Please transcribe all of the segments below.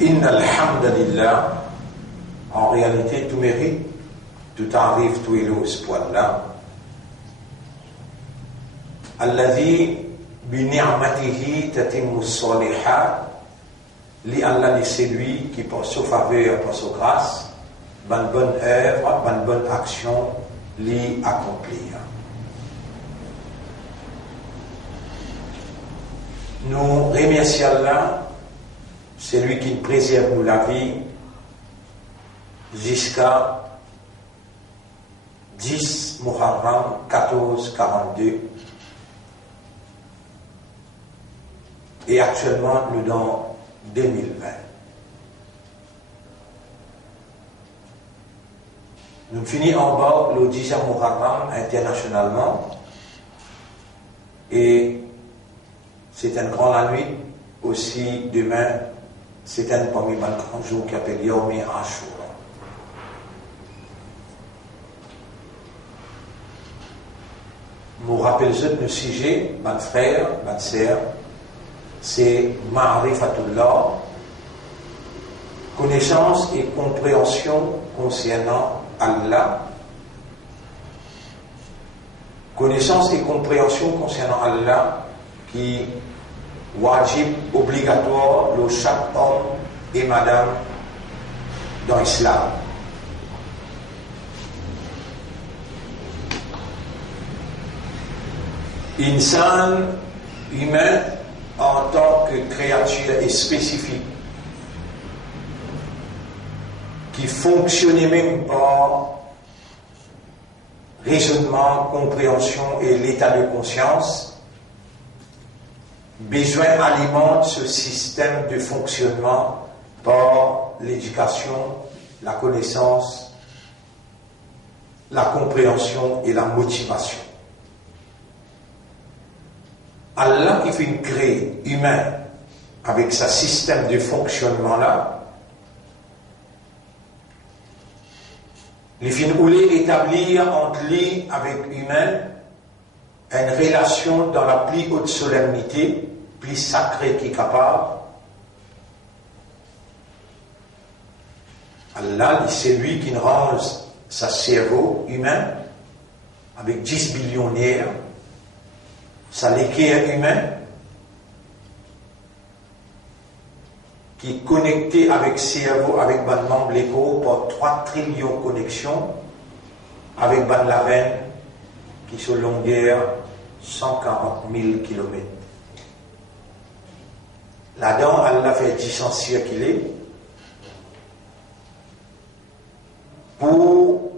Inna alhamdulillah, en réalité, tout mérite, tout arrive, tout éloge pour Allah. Alladhi bi ni'matihi tatimmu s-salihat, li Allah c'est lui qui par sa faveur, par sa grâce, bonne œuvre, bonne action, li accomplir. Nous remercions Allah, c'est lui qui préserve nous la vie jusqu'à 10 Muharram 1442. Et actuellement, nous dans 2020. Nous finissons en bas le 10 Muharram internationalement. Et c'est une grande nuit. Aussi, demain, c'est un parmi les grands jours qui appelle Yom Ashura. Nous rappelons le sujet, mes frères, mes sœurs, c'est Ma'rifatullah, connaissance et compréhension concernant Allah. Connaissance et compréhension concernant Allah qui wajib obligatoire de chaque homme et madame dans l'islam. Insan, humain, en tant que créature spécifique, qui fonctionnait même par raisonnement, compréhension et l'état de conscience, besoin alimente ce système de fonctionnement par l'éducation, la connaissance, la compréhension et la motivation. Allah qui fait créer humain avec ce système de fonctionnement-là, il fait établir entre lui avec humain une relation dans la plus haute solennité, plus sacrée qui est capable. Allah, c'est lui qui range sa cerveau humain avec 10 billionnaires, sa l'équerre humain qui est connecté avec cerveau, avec ban membre l'écho par 3 trillions de connexions avec ban la veine qui sont longueur 140 000 km. Là-dedans, Allah fait 10 ans circuler pour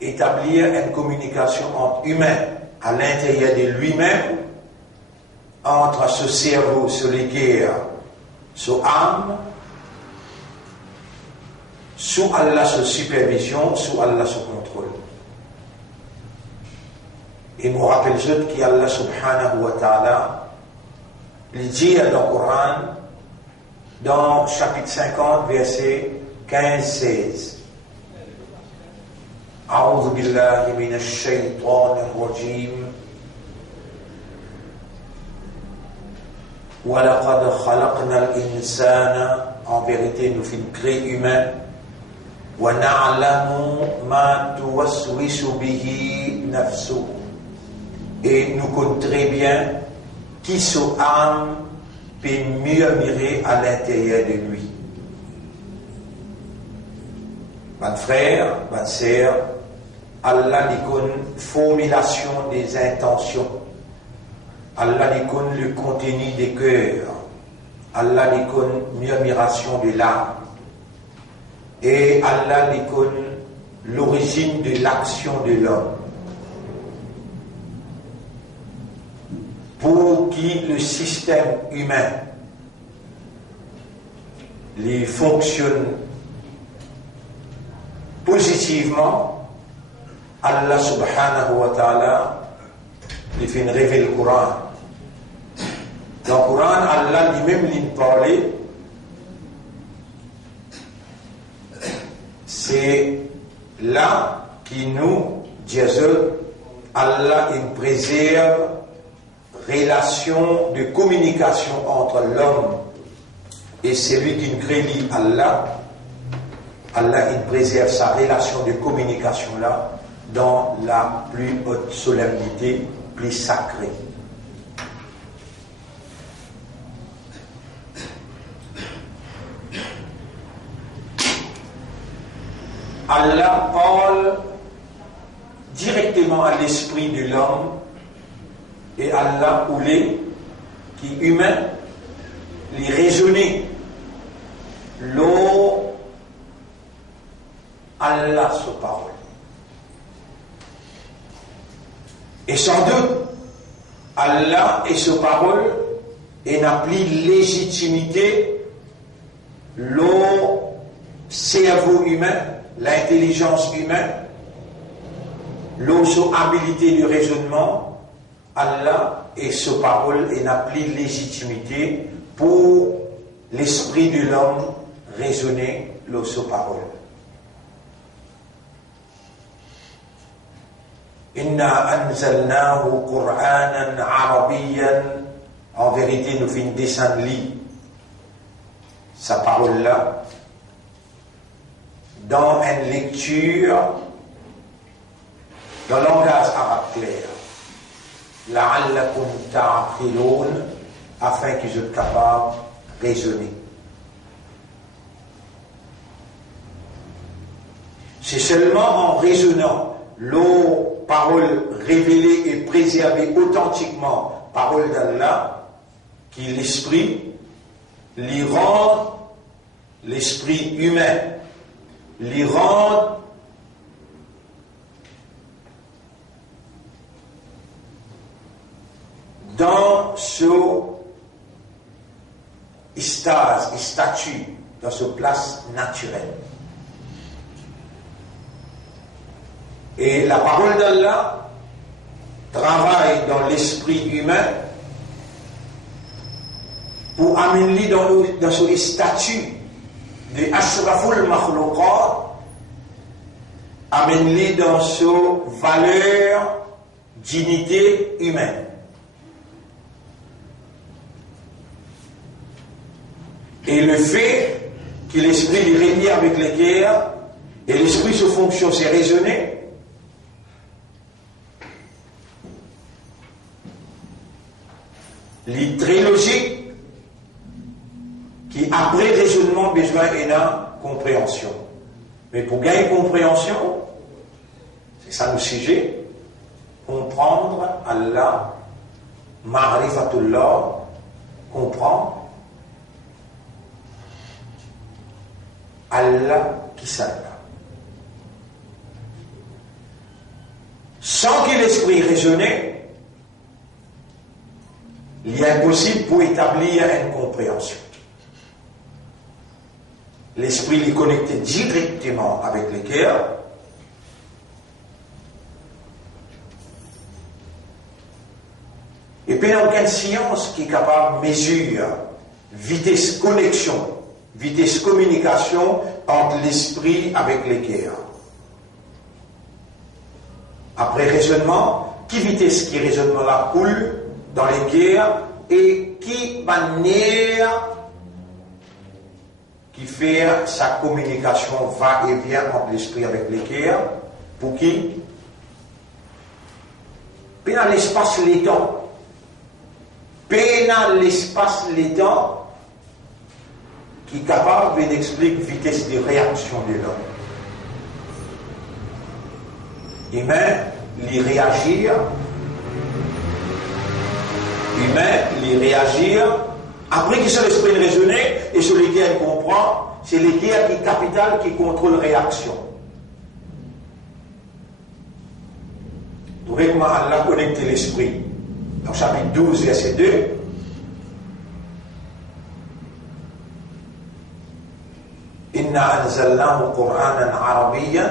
établir une communication entre humains à l'intérieur de lui-même, entre ce cerveau, ce l'équerre, ce âme, sous Allah, sous supervision, sous Allah, sous contrôle. Et nous rappelons qu'Allah subhanahu wa ta'ala, il dit dans le Coran, dans chapitre 50, verset 15-16, أعوذ بالله من الشيطان الرجيم وَلَقَدْ خَلَقْنَا الْإِنسَانَ, en vérité nous fîmes créer humain, وَنَعْلَمُ مَا تُوَسْوِسُ بِهِ نَفْسُهُ, et nous connaissons très bien qui son âme peut murmurer à l'intérieur de lui. Mes frères, mes sœurs, Allah lui connaît formulation des intentions, Allah lui connaît le contenu des cœurs, Allah lui connaît murmuration de l'âme, et Allah lui connaît l'origine de l'action de l'homme. Pour qui le système humain les fonctionne positivement, Allah subhanahu wa ta'ala lui fait révéler le Coran. Dans le Coran, Allah lui-même lui parlait. C'est là qui nous, Dieu, Allah il préserve relation de communication entre l'homme Et celui qui ne crée ni Allah, Allah il préserve sa relation de communication là dans la plus haute solennité, plus sacrée. Allah parle directement à l'esprit de l'homme et Allah voulait qui humain les raisonner l'eau Allah sa parole. Et sans doute Allah et sa parole et n'a plus légitimité le cerveau humain, l'intelligence humaine, l'habilité de raisonnement, Allah et sa parole et n'a plus légitimité pour l'esprit de l'homme raisonner sa parole. Inna anzalnahu Qur'anan Arabiyyan. En vérité, nous faisons descendre sa parole là dans une lecture dans le langage arabe clair. La'allakum ta'qilun, afin qu'ils soient capables de raisonner. C'est seulement en raisonnant l'eau parole révélée et préservée authentiquement, parole d'Allah, qui l'esprit lui rend l'esprit humain, lui rend dans ce statut, dans ce place naturelle. Et la parole d'Allah travaille dans l'esprit humain pour amener dans ce statut de Ashraful Makhlouqat, amener dans ce valeur, dignité humaine. Et le fait que l'esprit est réuni avec le cœur, et l'esprit se fonction, c'est raisonner. Les très logique qui après raisonnement besoin d'une compréhension. Mais pour gagner compréhension, c'est ça le sujet, comprendre Allah, Ma'rifatullah, comprendre Allah qui s'allah. Sans que l'esprit raisonne, il est impossible pour établir une compréhension. L'esprit est connecté directement avec le cœur. Et puis il n'y a aucune science qui est capable de mesurer vitesse connexion, vitesse communication entre l'esprit avec le cœur. Après raisonnement, qui vitesse qui raisonnement là coule dans les cœurs et qui manière qui fait sa communication va et vient entre l'esprit avec le cœur, pour qui? Puis dans l'espace les temps. Puis dans l'espace les temps qui est capable d'expliquer la vitesse de réaction de l'homme. Humain, il réagir. Humain, il réagir. Après que c'est l'esprit raisonné et sur lequel il comprend, c'est le cœur qui est capital qui contrôle la réaction. Vous voyez comment Allah connecte l'esprit. Dans chapitre 12, verset 2. Inna anzalnahu Qur'anan Arabiyyan,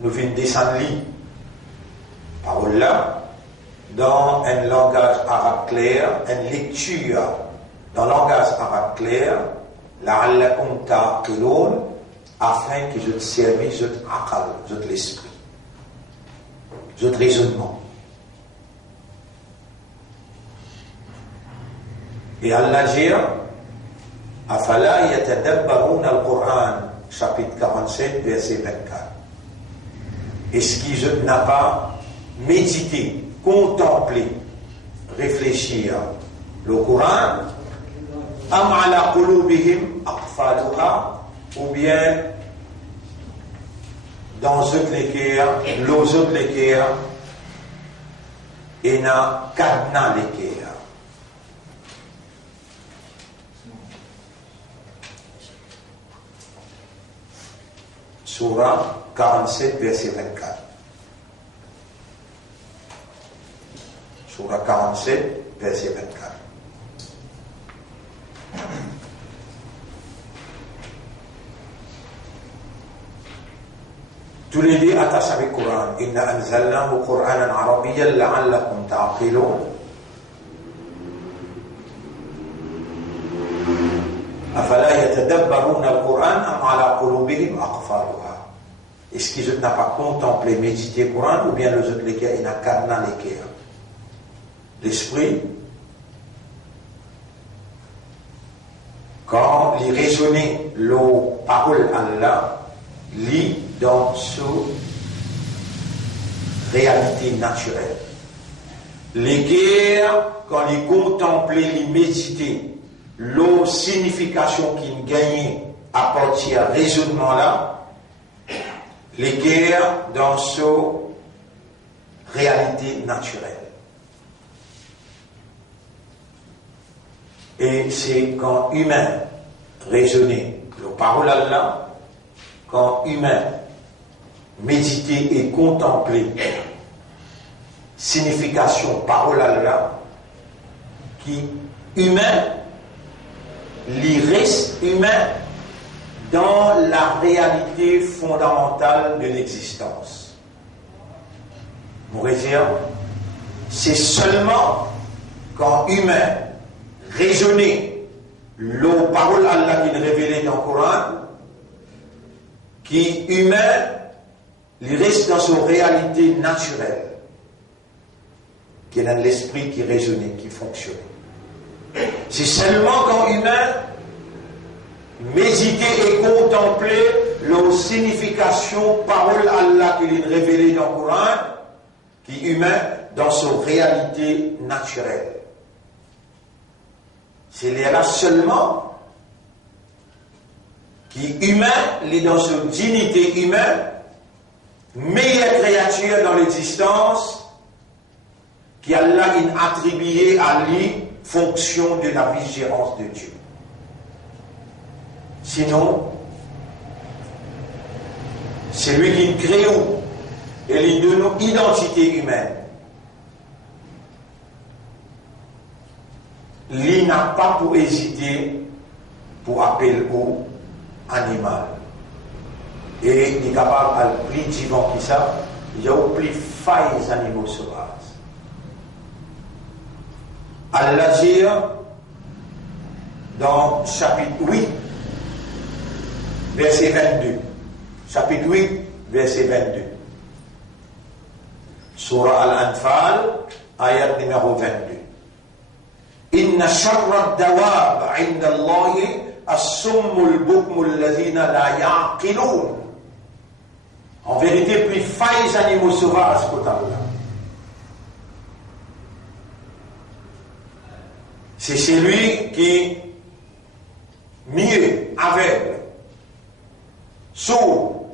nous venons descendre parole là, dans un langage arabe clair, une lecture dans le langage arabe clair, la'allakum ta'qilun, afin que je te servisse votre aqal, votre l'esprit, votre raisonnement. Et Allah dit, Afala yatadabbaruna al-Qur'an, chapitre 47, verset 24. Est-ce qu'ils n'ont pas médité, contemplé, réfléchir le Coran? Am ala qulubihim aqfaluha, ou bien dans les cœurs, l'autre les cœurs, et na cadenas les cœurs. Surah 47, verset 24. Surah 47, verset 24. Tous les deux attachent avec le Coran. Inna anzalnahu Qur'anan arabiyyan la'allakum ta'qilun. Afala yatadabbaruna al-Qur'an am ala qulubihim aqfaluha. Est-ce qu'ils n'ont pas contemplé, médité le Coran, ou bien les autres lesquels, ils n'ont qu'à l'équerre. L'esprit, quand il raisonnait la parole d'Allah, lit dans sa réalité naturelle. L'équerre, quand il contemplait, il méditait la signification qu'il gagnait à partir du raisonnement-là, l'équerre dans sa réalité naturelle. Et c'est quand humain raisonnait la parole d'Allah, quand humain méditer et contempler signification parole d'Allah, qui humain, l'y reste humain dans la réalité fondamentale de l'existence. Vous voyez dire, c'est seulement quand humain raisonner la parole d'Allah qui est révélée dans le Coran, qui humain, il reste dans sa réalité naturelle, qui est dans l'esprit qui raisonnait, qui fonctionnait. C'est seulement quand humain méditer et contempler la signification parole Allah qui est révélée dans le Coran, qui humain dans sa réalité naturelle. C'est là seulement qui humain, il est dans sa dignité humaine, meilleure créature dans l'existence, qui Allah a attribué à lui fonction de la vigilance de Dieu. Sinon, c'est lui qui crée et lui donne une identité humaine. Lui n'a pas pour hésiter pour appeler au animal. Et il est capable de plus vivant que ça, il y a plus failles les animaux sauvages. Allah dit dans chapitre 8, verset 22. Chapitre 8, verset 22. Surah Al-Anfal, ayat numéro 22. Inna sharra ad-dawab 'inda Allahi as-summu al-bukmu alladhina la ya'qilun. En vérité, plus failles les animaux sauvages qu'Allah. C'est celui qui mieux, aveugle, sourd,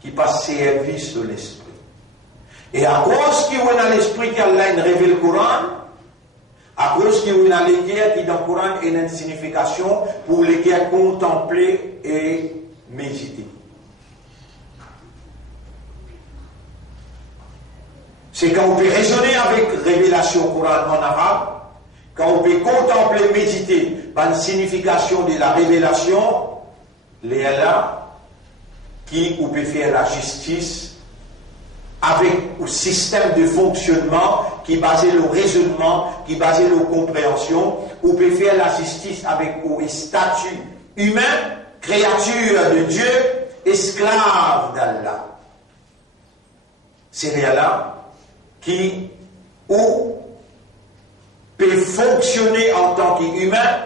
qui passe service sur l'esprit. Et à cause qu'il y a l'esprit qu'Allah révèle le Coran, à cause qu'il y a l'équerre qui dans le Coran a une signification pour l'équerre contempler et méditer. C'est quand on peut raisonner avec révélation Coran en arabe, quand on peut contempler, méditer par une signification de la révélation, les là qui on peut faire la justice avec un système de fonctionnement qui est basé sur le raisonnement, qui est basé sur la compréhension, on peut faire la justice avec un statut humain, créature de Dieu, esclave d'Allah. C'est là qui peut fonctionner en tant qu'humain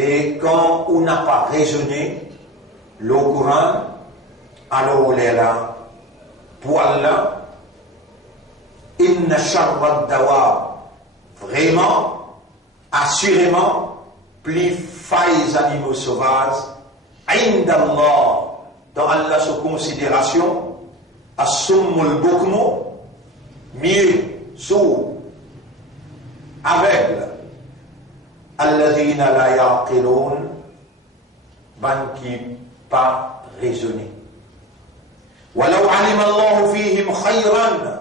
Et quand on n'a pas raisonné le Coran, alors on est là. Pour Allah, inna sharra dawa, vraiment, assurément, plus failles animaux sauvages, indallah, dans Allah sous considération, as-summul bukmu, mieux, sourd, aveugle, alladhina la yaqilun, ban qui pas raisonné. Walau alim Allah fihim khayran,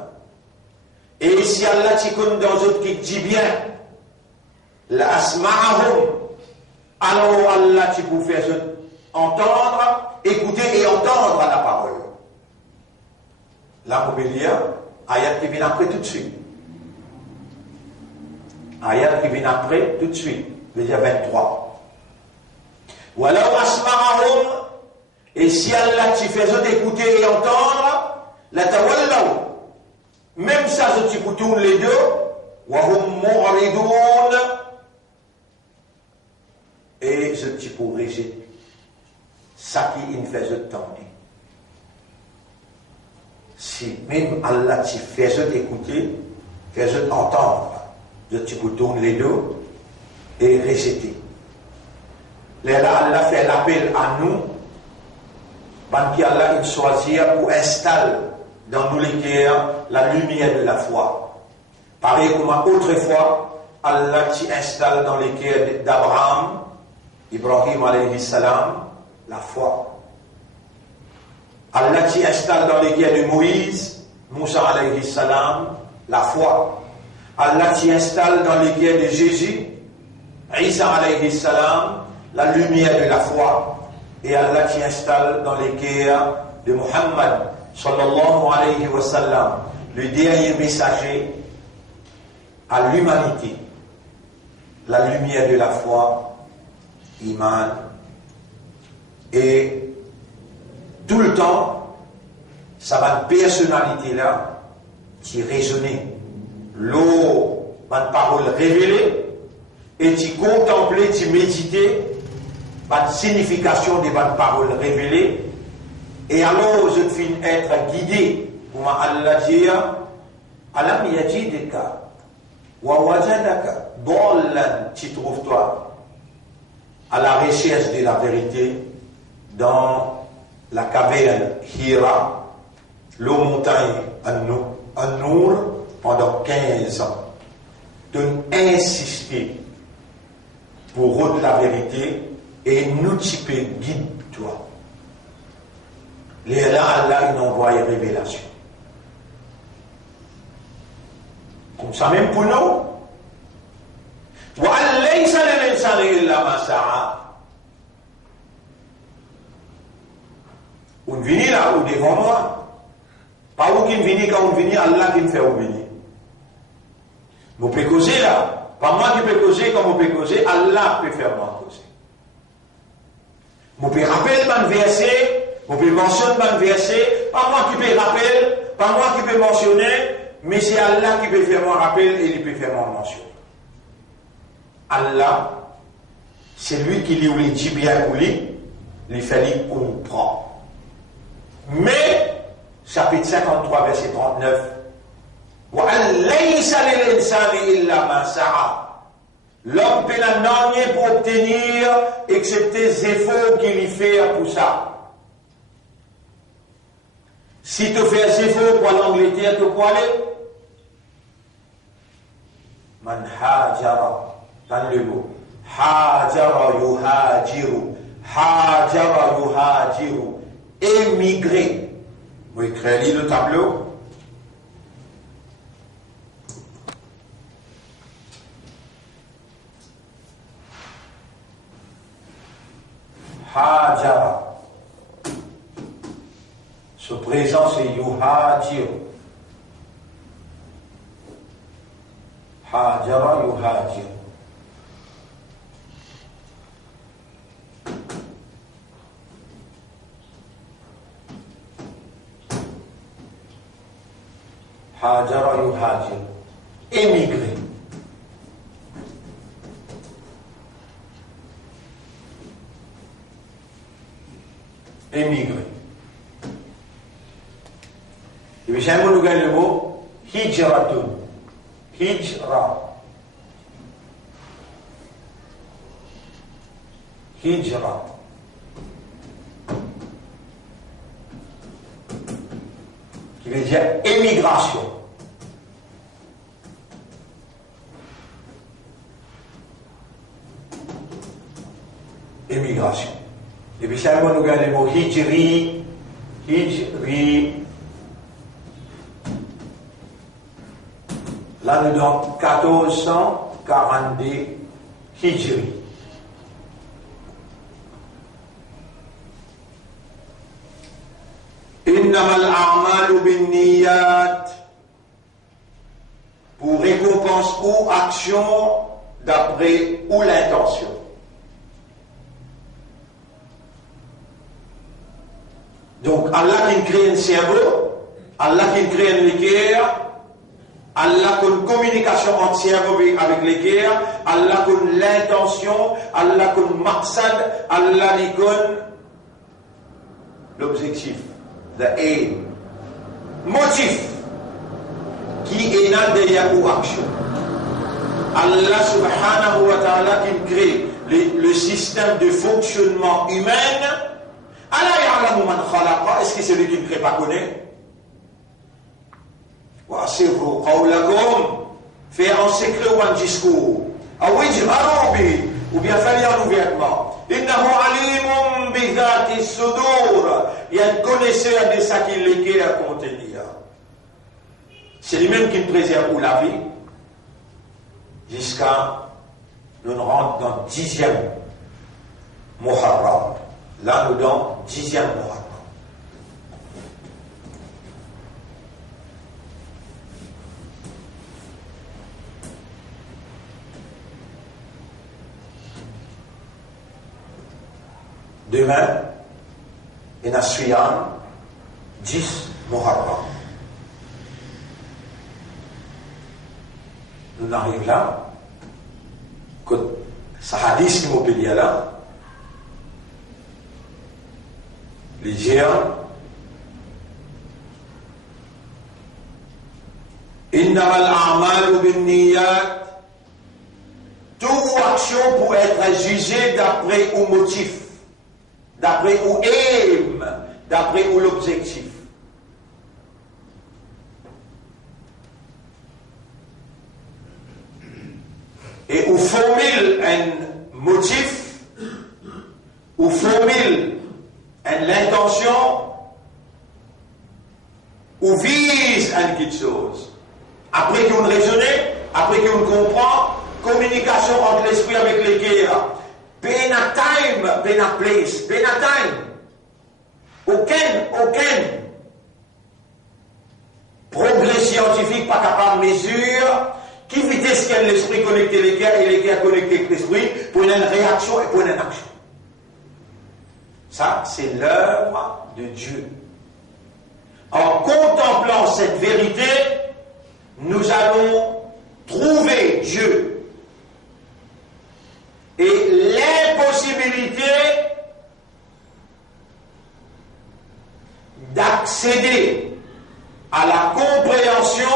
et si Allah t'y connaît dans autres qui dit bien, la asma'ahum, alors Allah t'y pour faire entendre, écouter et entendre la parole. Là, on peut lire, ayat qui vient après tout de suite. Ayat qui vient après tout de suite, verset 23. Walau asma'ahum, et si Allah t'y fait écouter et entendre, la tawallaw, même ça, je t'y tourne les deux, wa hum mu'ridun, et je t'y pour rejeter. Ça qui il fait tendre. Si même Allah t'y fait écouter, fait entendre, je t'y pour tourner les deux et rejeter. Là, Allah fait l'appel à nous, qui Allah il choisit pour installer dans nous les cœurs la lumière de la foi. Pareil comme autrefois, Allah t'y installe dans les cœurs d'Abraham, Ibrahim alayhi salam, la foi. Allah t'y installe dans les cœurs de Moïse, Moussa alayhi salam, la foi. Allah t'y installe dans les cœurs de Jésus, Isa alayhi salam, la lumière de la foi. Et Allah t'y installe dans les cœurs de Muhammad sallallahu alayhi wa sallam, le dernier messager à l'humanité, la lumière de la foi, iman. Et tout le temps, ça va une personnalité là qui raisonnait l'eau, une parole révélée, et qui contemplait, qui méditait la signification des bonnes paroles révélées. Et alors je finis être guidé pour Allah dire alam yajidka wa wajadaka dallan, tu trouves toi à la recherche de la vérité dans la caverne Hira, l'eau montagne An-Nur, pendant 15 ans, de insister pour rendre la vérité et nous typer guide-toi. Là, Allah il envoie une révélation. Comme ça même pour nous. وَأَنْ لَيْسَ لِلْإِنسَانِ إِلَّا مَا سَعَى. On vient là, ou devant moi. Pas où qui vient quand on vient, Allah qui me fait venir. Vous pouvez causer là. Pas moi qui peux causer, comme vous pouvez causer, Allah peut faire moi causer. Vous pouvez rappeler le verset. Vous pouvez mentionner le verset, pas moi qui peux rappeler, pas moi qui peux mentionner, mais c'est Allah qui peut faire mon rappel et il peut faire mon mention. Allah, c'est lui qui lui dit bien pour lui, il fait comprendre. Mais, chapitre 53, verset 39, وَأَنْ لَيْسَ لِلْإِنسَانِ إِلَّا مَا سَعَى. L'homme peut n'a rien pour obtenir, excepté les efforts qu'il y fait pour ça. Si tu fais un effort pour l'Angleterre, tu peux aller. Man hajara, dans le mot. Hajara yuhajiru. Hajara yuhajiru. Émigrer. Vous écrivez le tableau. Hajara. Ce présent, c'est yuhajir. Hajara yuhajir. Hajara yuhajir. Émigrer. émigrer. Et puis, j'aime nous gagner le mot hijratun. Hijra. Hijra. Qui veut dire émigration. Émigration. Et puis, ça, nous regardons le mot hijri. Hijri. Là, nous donnons 1442 hijri. Innamal a'malu binniyat. Pour récompense ou action d'après ou l'intention. Donc, Allah qui crée un cerveau, Allah qui crée un équerre, Allah qui a une communication entre cerveau avec l'équerre, Allah qui a l'intention, Allah qui a une maqsad, Allah qui a l'objectif, the aim, motif, qui est là derrière ou action. Allah subhanahu wa ta'ala qui crée le système de fonctionnement humain. Est-ce que celui qui ne crée pas connaît? Faire en secret ou en discours. Ou bien faire ouvertement. Il y a un connaisseur de ça qui est à contenir. C'est lui-même qui préserve la vie jusqu'à nous rentrons dans le 10e Muharram. Là, nous dans 10e Muharram. Demain, il y a 10 Muharram. Nous arrivons là, que ça hadith qui m'a dit là, les géants, innamal a'malu binniyat, toute action pour être jugée d'après au motif, d'après au aim, d'après au l'objectif. Et où formule un motif, où formule l'intention, ou vise quelque chose. Après qu'on raisonne, après qu'on comprend, communication entre l'esprit avec les guerres, pena time, pena place, pena time. Aucun progrès scientifique pas capable de mesurer qui vitesse qu'est l'esprit connecté les guerres et les guerres connectés avec l'esprit pour une réaction et pour une action. Ça, c'est l'œuvre de Dieu. En contemplant cette vérité, nous allons trouver Dieu. Et l'impossibilité d'accéder à la compréhension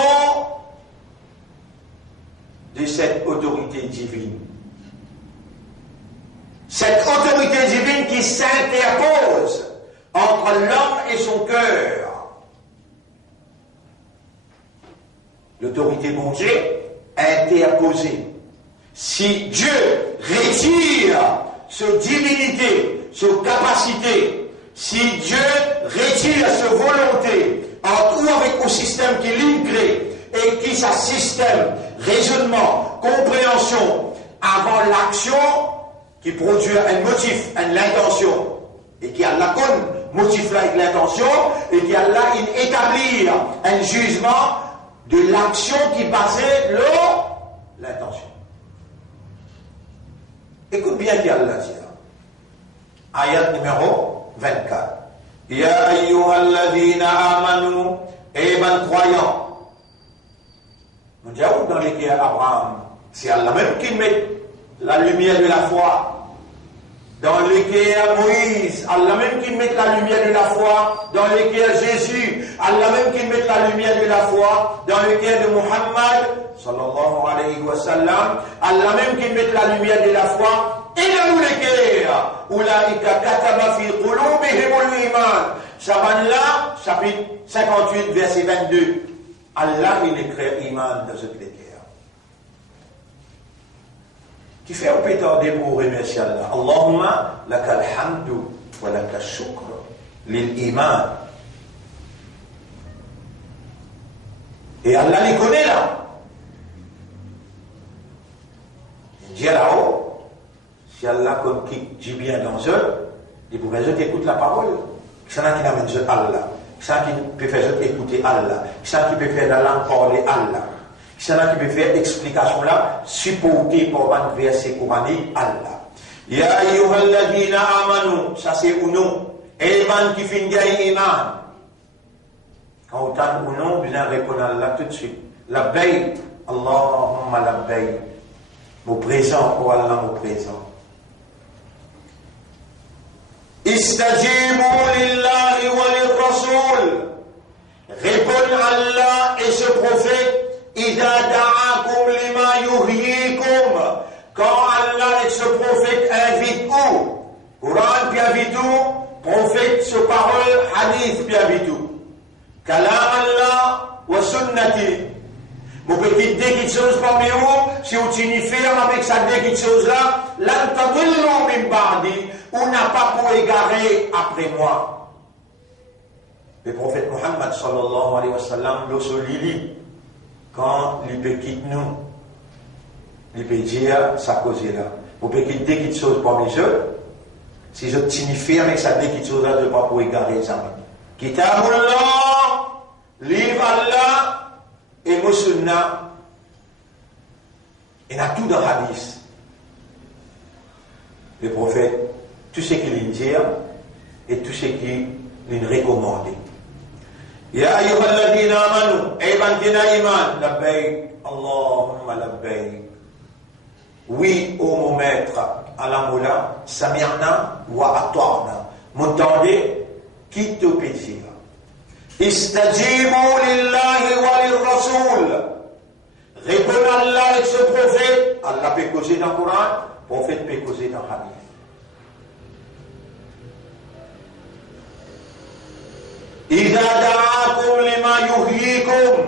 de cette autorité divine. Cette autorité divine qui s'interpose entre l'homme et son cœur. L'autorité bon Dieu interposée. Si Dieu retire sa divinité, sa capacité, si Dieu retire sa volonté en tout avec un système qui l'incrée et qui sa système, raisonnement, compréhension avant l'action, qui produit un motif, une intention, et qui a la motif là avec l'intention, et qui a là établir un jugement de l'action qui basait l'intention. Écoute bien qui a là dit. Ayat numéro 24. Ya ayyuhalladhina amanu, et ben croyants. Nous disons dans l'écriture Abraham, c'est Allah même qui met la lumière de la foi. dans lequel Moïse, Allah même qui met la lumière de la foi, dans lequel Jésus, Allah même qui met la lumière de la foi, dans lequel de Muhammad, sallallahu alayhi wa sallam, Allah même qui met la lumière de la foi, et dans lequel, Oulaïka kataba fi qulubihimul iman. Chaban-là, chapitre 58, verset 22. Allah, il écrit iman dans ce cœur. Qui fait un pétard pour remercier Allah. Allahumma lakal hamdu wa lakal shukr lil iman. Et Allah les connaît là. Il dit là-haut, si Allah comme qui dit bien dans eux, il pourrait écouter la parole. Qui s'en a qui n'amène Allah. Qui s'en a qui peut faire écouter Allah. Qui s'en a qui peut faire la langue parler Allah. C'est là qui peut faire explication là, supporté par un verset coranique Allah. Ya ayyuhalladhina amanu, ça c'est ou non. Iman qui finit iman. Quand on tente ou non, bien répondre à Allah tout de suite. Labbaik, Allahumma labbaik. Au présent, pour Allah au présent. Istajibu lillahi wa lirrasul. Répondre à Allah et ce prophète. إذا دعاكم لما يحييكم. Quand Allah et ce prophète invitent où? Coran puis invite où? Prophète, ce parole, hadith puis invite où? Kalam Allah wa sunnati. Vous pouvez dire quelque chose parmi vous, si vous tenez ferme avec ça, dire quelque chose là, lan tadillu min ba'di, ou n'a pas pour égarer après moi. Le prophète Muhammad sallallahu alayhi wa sallam, le lili. Quand il peut quitter nous, il peut dire sa cause là. Vous pouvez quitter quelque chose parmi eux. Si je signifie avec ça, quelque chose là, je ne vais pas pour égarer ça. Kitabullah, livre Allah et Musulna. Il y a tout dans le hadith. Le prophète, tout ce qu'il dit et tout ce qu'il recommande. يا أيها الذين آمنوا أيضا كنا إيمان لبيك اللهم لبيك. Oui, ô mon maître, Allah Moula, Samirna wa Atwarna. M'entendez, qui te pétire. Istajibu lillahi wa lirrasoul. Répondez à Allah et ce prophète. Allah peut causer dans le Coran, prophète peut causer dans le hadith. إذا دعاكم لما يحييكم.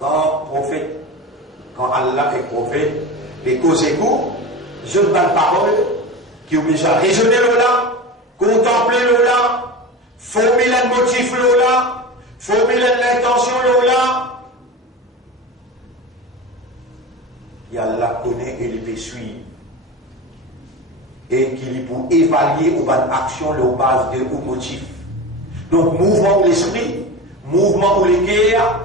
Quand Allah est prophète, les causes écoutes, je donne la parole, qui oblige à raisonner le là, contempler le là, formuler le motif le là, formuler l'intention le là. Et Allah connaît et il peut suivre. Et qu'il peut évaluer aux bonnes actions, aux bases de aux motifs. Donc, mouvement de l'esprit, mouvement de l'équerre,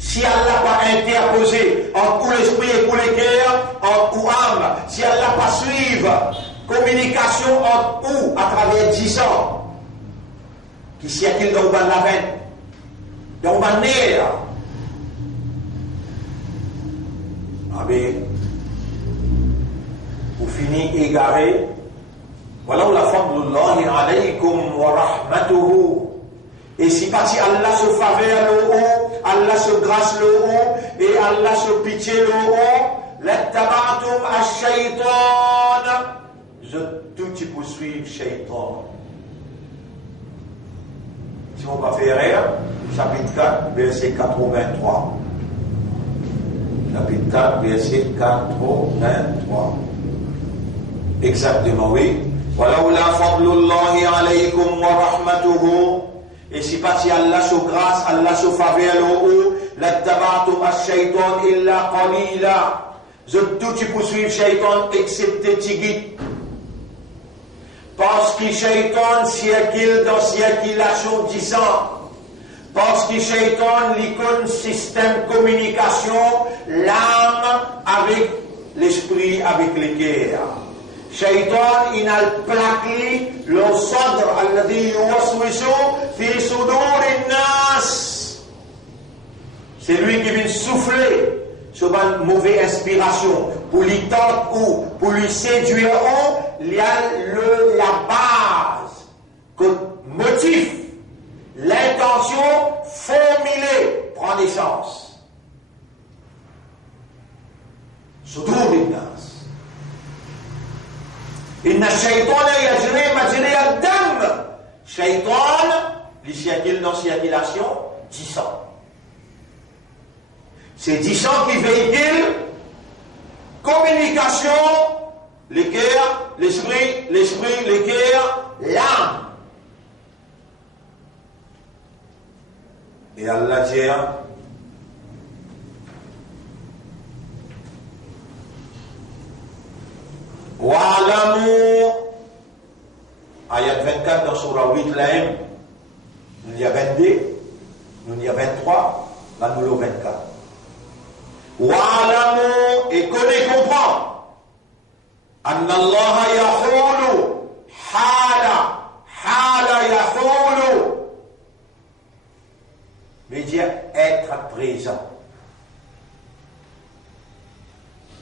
si Allah n'a pas interposé entre l'esprit et l'équerre, entre âme, si Allah n'a pas suivi communication entre ou à travers 10 ans, qui circulent dans le bas de la veine, dans le bas de nerf, ah ben, vous finissez égaré. Voilà la fadlullahi alaykum wa rahmatuhu. Et si parti Allah se faveur le haut, Allah se grâce le haut, et Allah se pitié le haut, l'attaba'tum ash-shaytan. Je tout y poursuivre shaytan. Si on va faire rire, chapitre 4, verset 83. Chapitre 4, verset 83. Exactement, oui. ولولا فضل الله عليكم ورحمته. Et si pas si Allah se grâce, Allah se faveur le haut, l'attaba'tum ash-shaytan illa qalila. Je tout y poursuivre shaytan excepté tigit. Parce que shaytan circule dans circulation 10 ans. Parce que shaytan l'icône système communication, l'âme avec l'esprit, avec le cœur. Shaitan inal plaqi lo sadr alladhi yuwaswisu fi sudurin nas. C'est lui qui vient souffler sur une mauvaise inspiration pour lui tenter ou pour lui séduire il y a la base, que motif, l'intention formulée prend naissance. صدور الناس إن الشيطان يجري مجري الدم. Shaitan, les circules dans circulation, 10 ans. C'est 10 ans qui véhiculent communication, le cœur, l'esprit, le cœur, l'âme. Et Allah dit, wa'alamu, ayat 24 dans surah 8 l'AM, nous y a 22, nous y a 23, là nous le 24. Wa'alamu, et connaît, comprend, anna Allah yahulu, hala yahulu, veut dire être présent.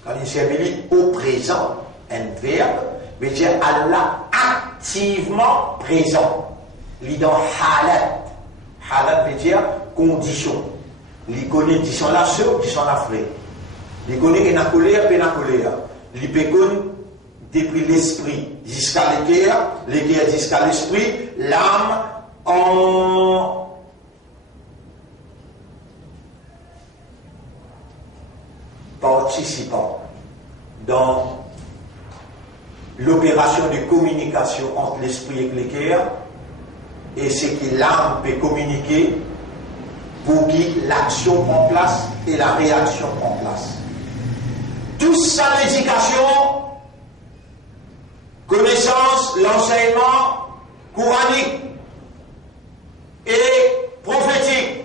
Quand il s'appelle au présent, un verbe, veut dire Allah activement présent. Il dans halat. Halat veut dire condition. Il connaît condition la sur, condition la frais. Il connaît une colère, une colère. Il peut connaître depuis l'esprit jusqu'à l'équerre jusqu'à l'esprit, l'âme en participant dans l'opération de communication entre l'esprit et l'équerre, et ce que l'âme peut communiquer pour que l'action prenne place et la réaction prenne place. Tout ça, l'éducation, connaissance, l'enseignement coranique et prophétique,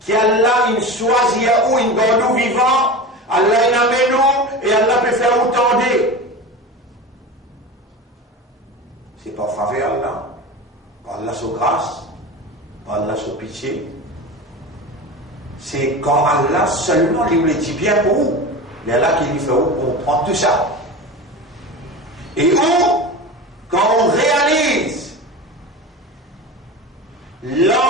qui Allah il choisit ou il donne nous vivants, Allah il amène nous et Allah peut faire autant d'eux. C'est par faveur Allah, par Allah sa grâce, par Allah sa pitié. C'est quand Allah seulement lui dit bien pour vous. Il y a là qui lui fait comprendre tout ça. Et où, quand on réalise l'envergure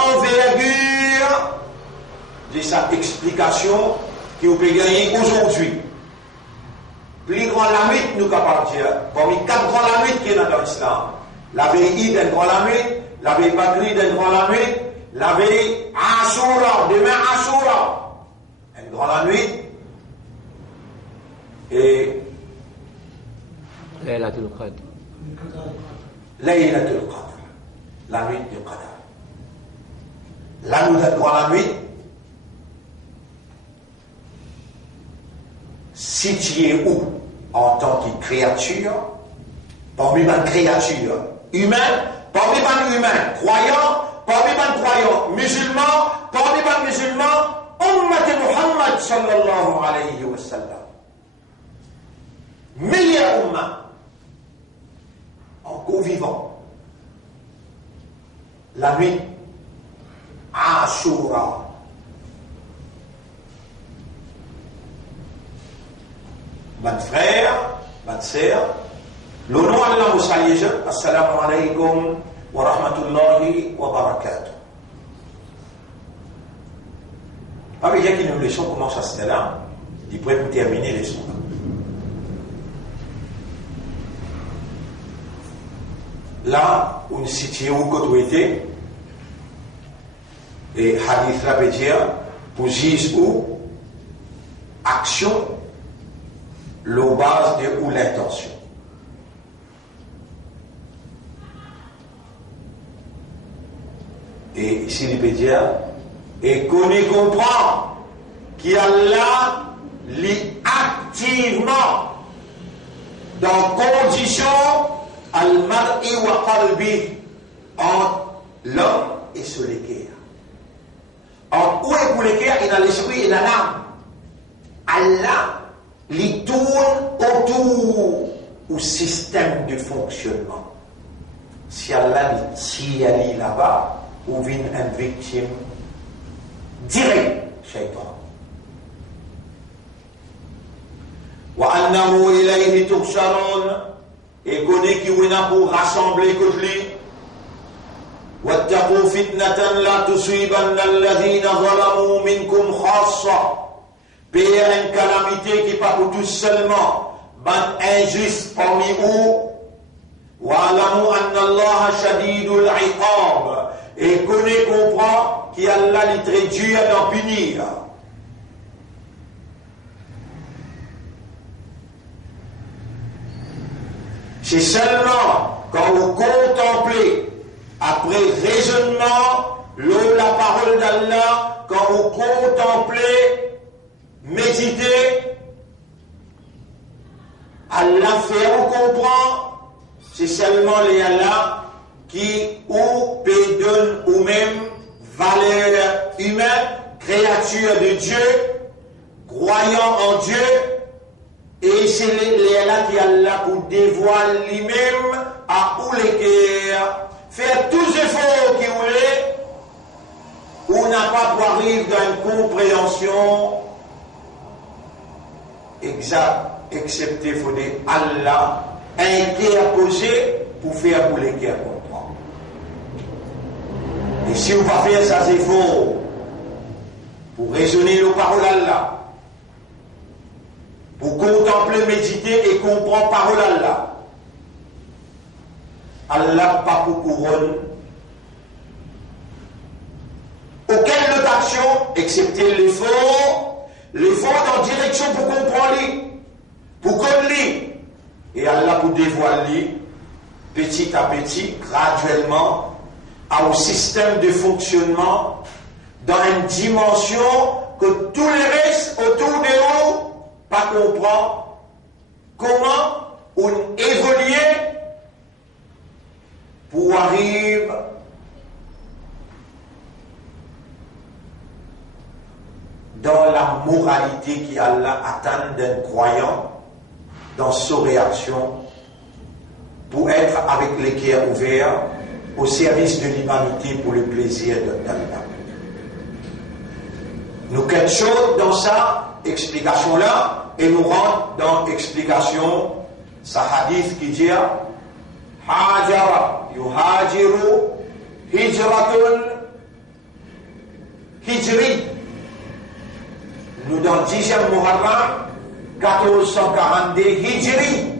de sa explication qui vous peut gagner aujourd'hui, plus grand lamite nous capable de dire, parmi 4 grands lamites qui sont dans l'islam, la veille d'un grand lamite, la veille Badri d'un grand lamite, la veille Ashura, demain Ashura, un grand lamite, et Laylatul Qadr. Laylatul Qadr, la nuit du Qadr. La nuit de la nuit, située où en tant que créature, parmi les créatures humaines, parmi les humains, croyants, parmi les croyants, musulmans, parmi les musulmans, Ummat Muhammad sallallahu alayhi wa sallam. Meilleur umma, encore vivant, la nuit Ashura. Mes frères, mes sœurs, le nom d'Allah vous salue, assalamu alaikum wa rahmatullahi wa barakatuh. Avec les qui nous leçons comment ça se fait là, ils pourraient vous terminer les leçons. Là, on situe où côté et hadith la veut dire pour dire où action la base de où l'intention. Et ici il veut dire et qu'on y comprend qu'Allah lit activement dans condition al-mar'i wa qalbi entre l'homme et sur l'équerre. Entre où est pour l'équerre et dans l'esprit et dans l'âme. Allah lui tourne autour au système de fonctionnement. Si Allah lui tire là-bas, ou vient une victime directe, shaitan. Wa annahu ilayhi tuhsharun. et connaît qui est pour rassembler contre lui. واتقوا فتنة لا تصيبن الذين ظلموا منكم خاصة. Payer une calamité qui pas pour tous seulement, ban injuste parmi vous. وَعَلَمُوا أَنَّ اللَّهَ شَدِيدُ الْعِقَابِ. Et connaît, comprend qu'Allah est très dur d'en punir. C'est seulement quand vous contemplez, après raisonnement, la parole d'Allah, quand vous contemplez, méditez, Allah fait vous comprendre, c'est seulement les Allah qui ou donne ou même valeur humaine, créature de Dieu, croyant en Dieu, et c'est les Allah qui Allah pour dévoiler lui-même à où les cœurs, faire tous les efforts qu'il voulait, ou n'a pas pour arriver dans une compréhension exacte, excepté il faut dire Allah, un cœur posé pour faire pour les cœurs comprendre. Et si on va faire ça, c'est faux. Pour raisonner nos paroles d'Allah, pour contempler, méditer et comprendre parole d'Allah. Allah pas pour couronne. Aucune autre action, excepté l'effort dans direction pour comprendre, pour connaître. Et Allah pour dévoiler, petit à petit, graduellement, à un système de fonctionnement dans une dimension que tous les restes autour de nous pas comprendre comment on évolue pour arriver dans la moralité qui Allah attend d'un croyant dans sa réaction pour être avec les cœurs ouverts au service de l'humanité pour le plaisir d'Allah. Nous quelque chose dans ça explication-là, et nous rentrons dans l'explication, sa hadith qui dit Hajara yuhajiru hijratun hijri. Nous dans le 10e Muharram 1442 hijri.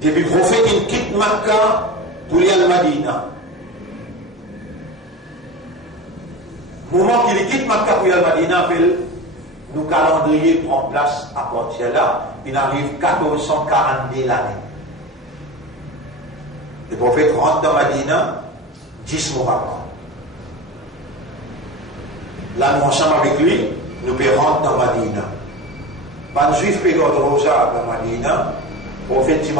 Depuis le prophète il quitte Makkah pour aller à Madina. Au moment qu'il quitte Makkah pour aller à Madina, nous calendrier prend place à partir de là, il arrive 1442 l'année. Le prophète rentre dans Madina, 10 mois avant. Là, nous ensemble avec lui, nous pouvons rentrer dans Madina. Ban juif peut rentrer rosa dans Madina, le prophète dit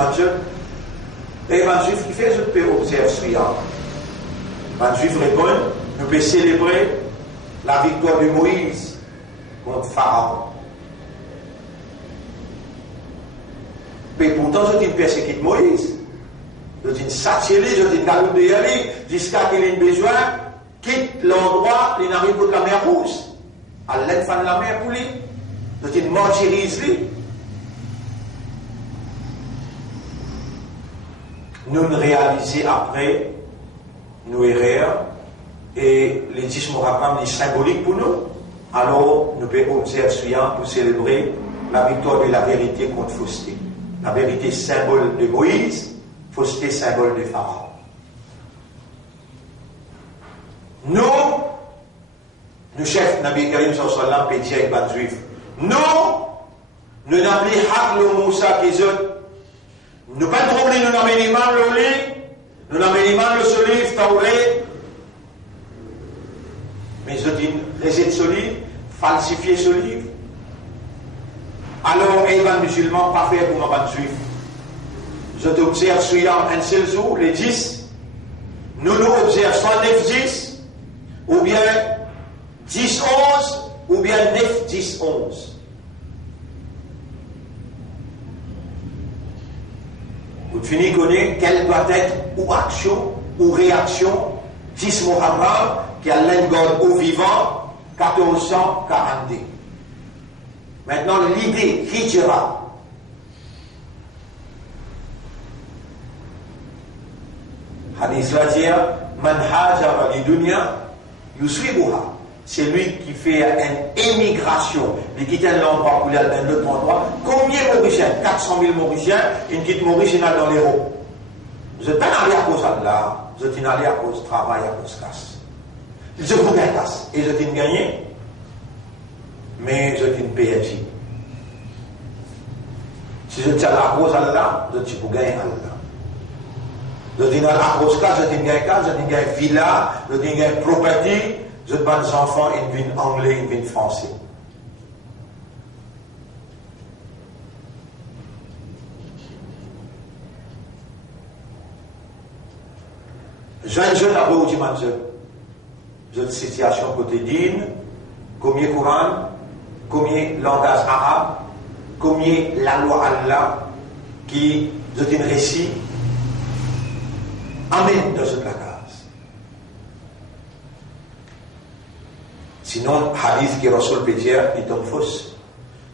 et ban juif qui fait, je peux observer celui-là. Ban juif répond, nous pouvons célébrer la victoire de Moïse contre Pharaon. Mais pourtant, je dis persécute Moïse. Je dis satire, je dis galop de aller, jusqu'à qu'il ait besoin, quitte l'endroit, il arrive pour la mer Rouge. À l'aide de la mer pour lui. Je dis martyrise lui. Nous réalisons après nos erreurs et les 10 Muharram est symbolique pour nous. Alors, nous pouvons observer celui-là pour célébrer la victoire de la vérité contre fausseté. La vérité symbole de Moïse, fausseté symbole de Pharaon. Nous, chefs Nabi Karim sallallahu alayhi wa sallam, pétier avec les juifs, nous n'avons pas le Moussa qui est nous pas trouvé, nous n'avons pas l'imam le lit, nous n'avons pas l'imam le solif, tauré, mais je dis, réciter ce livre, falsifier ce livre. Alors, les musulmans, pas faire pour ma juif. Je t'observe celui-là un seul jour, les 10. Nous observons soit 9-10, ou bien 10-11, ou bien 9-10-11. Vous finissez connaître quelle doit être ou action ou réaction 10 Muharram qui a l'engorde au vivant 1442. Maintenant l'idée hijra Hadith là dit, man hajara li dunya yusribuha. C'est lui qui fait une émigration, il quitte un endroit pour aller dans un autre endroit. Combien de Mauriciens? 400 000 Mauriciens, ils quittent Maurice, ils sont dans les roues. Vous n'êtes pas allé à cause de là, vous êtes allé à cause de travail, à cause de casse. Je vous gagne casse, et je t'ai gagné, mais je t'ai PNJ. Si je tiens à cause de là, je t'ai pour gagner à là. Je t'ai à cause de casse, je t'ai gagné casse, je t'ai gagné villa, je t'ai gagné property. Je dis aux enfants, ils viennent anglais, ils viennent français. Jeune après où je une situation quotidienne, combien Coran, combien langage arabe, combien la loi Allah, qui je dis un récit, amène dans cette case. Sinon, hadith qui Rasul peut dire, il tombe fausse.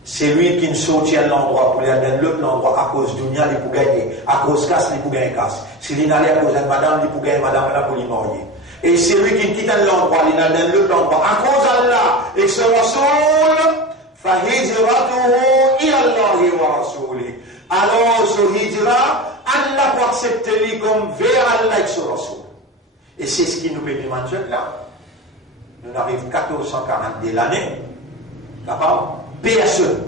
C'est lui qui ne sortit à l'endroit pour aller dans l'autre endroit à cause du dunya, il peut gagner. À cause casse, il peut gagner casse. Si il n'allait à cause de madame, il peut gagner madame là pour lui marier. Et c'est lui qui quitte l'endroit, il allait dans l'autre endroit. À cause d'Allah et ce Rasul, fahijratuhu ila Allahi wa rasuli. Alors, ce hijra, Allah peut accepter lui comme vers Allah et ce Rasul. Et c'est ce qui nous permet de là. Nous arrivons 1440 de l'année, capable, personne,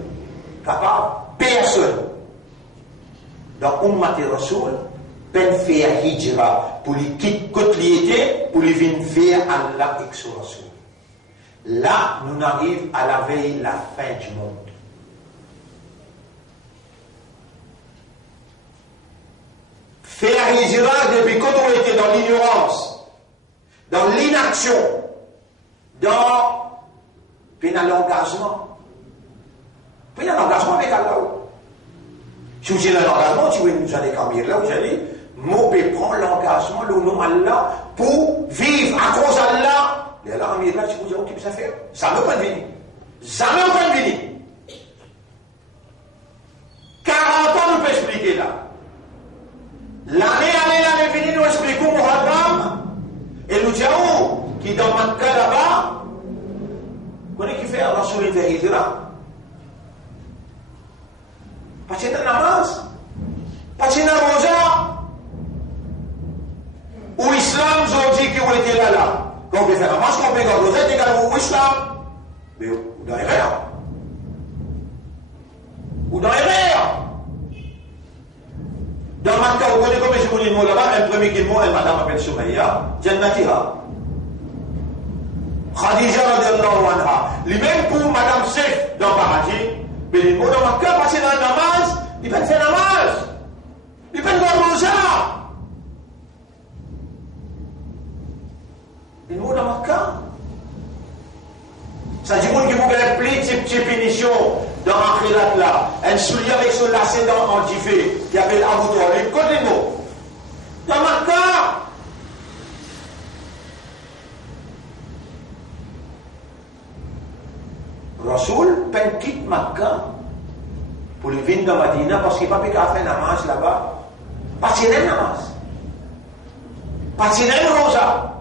dans Ummat Rasoul, peine faire hijra, pour lui quitter côté, pour lui venir vers Allah et son Rasoul. Là, nous arrivons à la veille, la fin du monde. Faire hijra depuis quand on était dans l'ignorance, dans l'inaction, dans l'engagement. Puis l'engagement avec Allah. Si vous avez l'engagement, tu veux nous aller camir là, vous allez, moi, je prends l'engagement, le nom Allah, pour vivre à cause d'Allah. Et là, on est là, si vous avez un petit peu ça faire. Ça ne peut pas venir. Jamais on peut venir. 40 ans, nous peut expliquer là. L'année venue, nous expliquons Muharram et nous disons qui dans Makkah là-bas, vous connaissez qui fait un Rasoul et Hijra. Parce que c'est un namaz, parce que c'est un rosa. Ou l'islam, je dis qu'on était là. Quand on peut faire un namaz, quand on peut faire un rosa, c'est égal au islam. Mais dans les rêves. Ou dans les rêves. Dans Makkah, vous connaissez combien je vous dis le mot là-bas, un premier qui est mot, elle madame appelle Soumaïa, Jannatiha. Khadija radiallahu anha. Lui-même pour madame Sef dans Paradis, mais les mots dans Makkah, parce que dans le namaz, il peut faire namaz. Il peut faire rosa. Les mots dans Makkah. Ça dit qu'il vous avez pris ces petites punitions dans Akhirat là. Un soulier avec son lacet en diffé, qui avait l'aboutoir. Il code les mots. Dans Makkah. Rasoul peine quitte Makkah pour le venir dans Madina parce qu'il n'a pas pu faire namaz là-bas. Parce qu'il aime namaz. Parce qu'il aime rosa.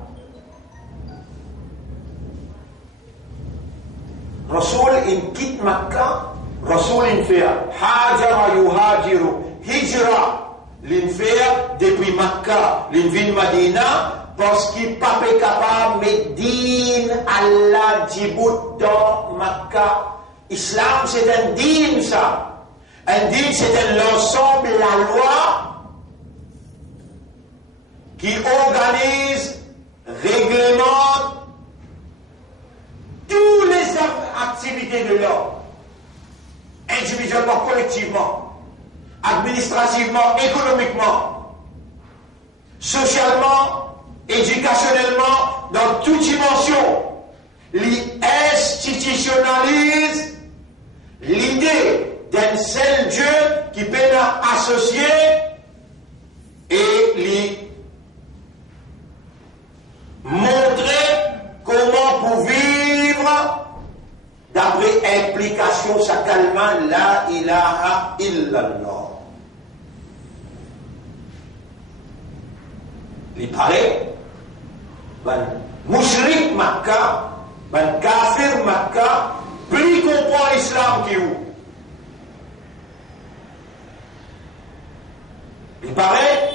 Rasoul il quitte Makkah. Rasoul il fait hajara yuhajiru hijra. Il fait depuis Makkah, il vient Madina. Parce qu'il n'est pas capable de dire Allah Djibout dans Makkah. Islam, c'est un dîme, ça. Un dîme, c'est un ensemble, la loi, qui organise, réglemente toutes les activités de l'homme, individuellement, collectivement, administrativement, économiquement, socialement, éducationnellement, dans toute dimension, il institutionnalise l'idée d'un seul Dieu qui peut l'associer et lui montrer comment pour vivre d'après implication sa calma la ilaha illallah. Il paraît, ben, mouchrik Makkah, ben, kafir Makkah, plus comprend l'islam qui où. Il paraît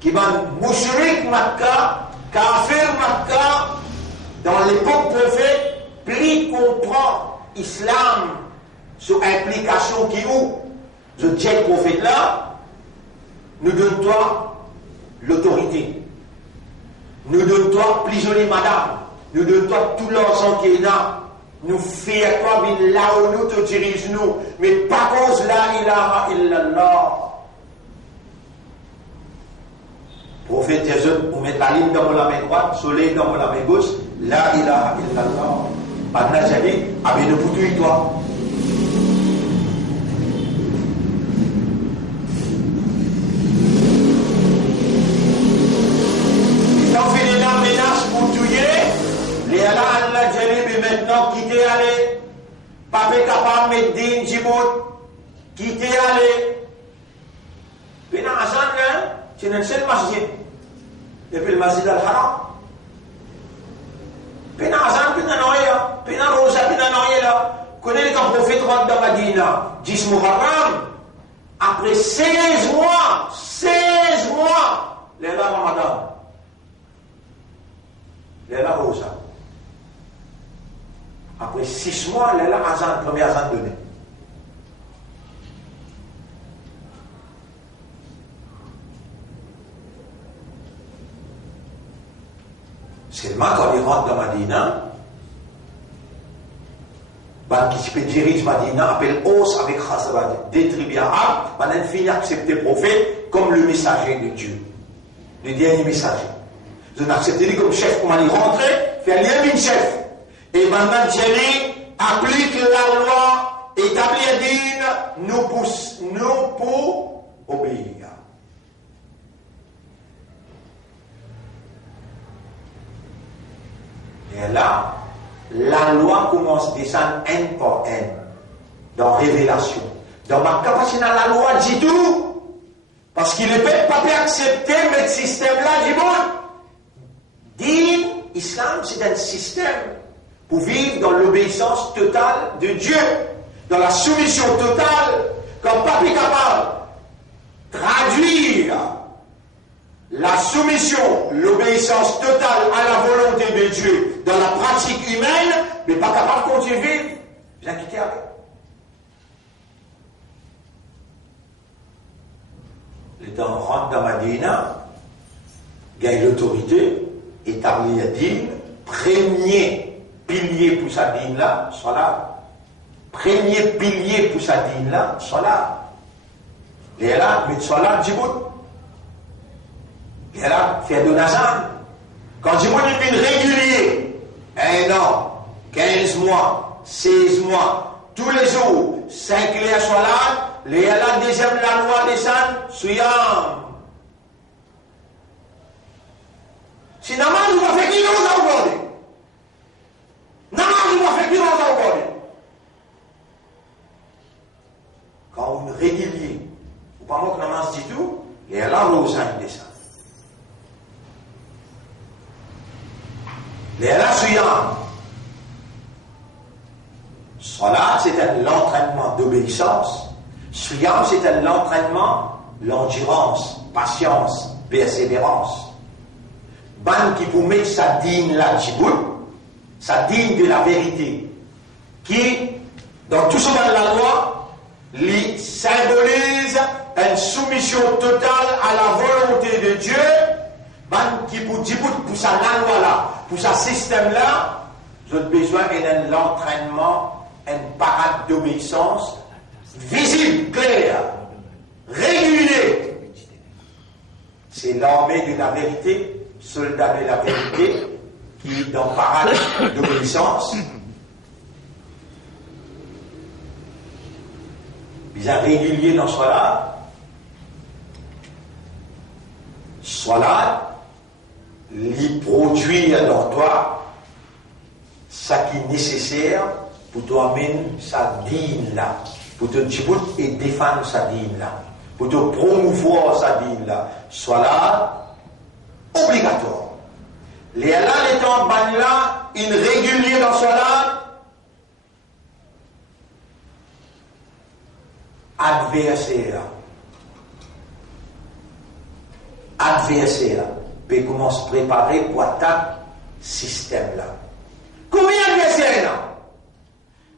qu'il ben, mouchrik Makkah, kafir Makkah, dans l'époque prophète, plus comprend l'islam sur implication qui où. Je dis prophète là, nous donne-toi l'autorité. Nous donne-toi plus jolie madame. Nous donne-toi tout l'argent qui est là. Nous fais toi là où nous te dirige nous. Mais pas cause la ilaha illallah. Prophète Jésus, vous mettez la ligne dans la main droite, soleil dans la main gauche. La ilaha illallah. Maintenant j'ai dit, avec le bouton toi. Allah Jalib maintenant quitter aller, pas capable de mettre Djibouti, quitter aller. Puis dans la zone, c'est un seul masjid. Et puis le masjid al-Haram. Puis dans la zone, puis dans Noël, puis dans Rosa, puis dans Noël là. Connaissez quand le prophète rentre dans Madina, 10 Muharram, après 16 mois, les là Ramadan, les là Rosa. Après 6 mois, elle est là, premier azan donné. Seulement, quand il rentre dans Madina, qui se dirige Madina, appelle Os avec Khazraj, des tribus arabes, maintenant finit accepter le prophète comme le messager de Dieu, le dernier messager. Ils ont accepté lui comme chef, comment il rentrait, fait lien une chef. Et maintenant, Dieu applique la loi, établit un dîne, nous pour obéir. Et là, la loi commence à descendre un par un, dans Révélation. Dans ma capacité, la loi dit tout, parce qu'il ne peut pas accepter mais ce système-là du monde. Dîne, islam, c'est un système pour vivre dans l'obéissance totale de Dieu, dans la soumission totale, quand pas est capable de traduire la soumission, l'obéissance totale à la volonté de Dieu dans la pratique humaine, mais pas capable de continuer à vivre, bien quitter avec. Le temps rentre dans Madina, gagne l'autorité, établit la dîne, premier pilier pour sa dîne là, salat. Premier pilier pour sa dîne là, salat. Et là, met salat, Djibouti. Et là, fait de Nazan. Quand Djibouti est régulier, 1 an, 15 mois, 16 mois, tous les jours, 5 liens salat, et là, deuxième la loi descend, Souyam. Si namaz vous fait qui nous a aujourd'hui? Namaz vous fait qui nous a aujourd'hui? Quand on est régulier, vous parlez que namaz dit tout, et là, vous avez descend. Et là, Souyam. Salat, c'est l'entraînement d'obéissance. Siyam, c'est l'entraînement, l'endurance, patience, persévérance. Ban qui pour mettre sa dîne là, Djibouti, sa dîne de la vérité, qui, dans tout ce monde de la loi, lui symbolise une soumission totale à la volonté de Dieu, ban qui pour Djibouti, pour sa loi là, pour sa système là, j'ai besoin d'un l'entraînement, une parade d'obéissance, visible, claire, régulier. C'est l'armée de la vérité, soldat de la vérité, qui est dans parade d'obéissance. Bien régulier dans Salat, lui produire dans toi ce qui est nécessaire pour toi amener sa dîne là, pour te Djibouti et défendre sa dîne là, pour te promouvoir sa dîne là. Salat, obligatoire. Les là, les temps ban là, une régulier dans son âme, adversaire. Adversaire peut commencer à préparer pour attaquer système là. Combien d'adversaires là?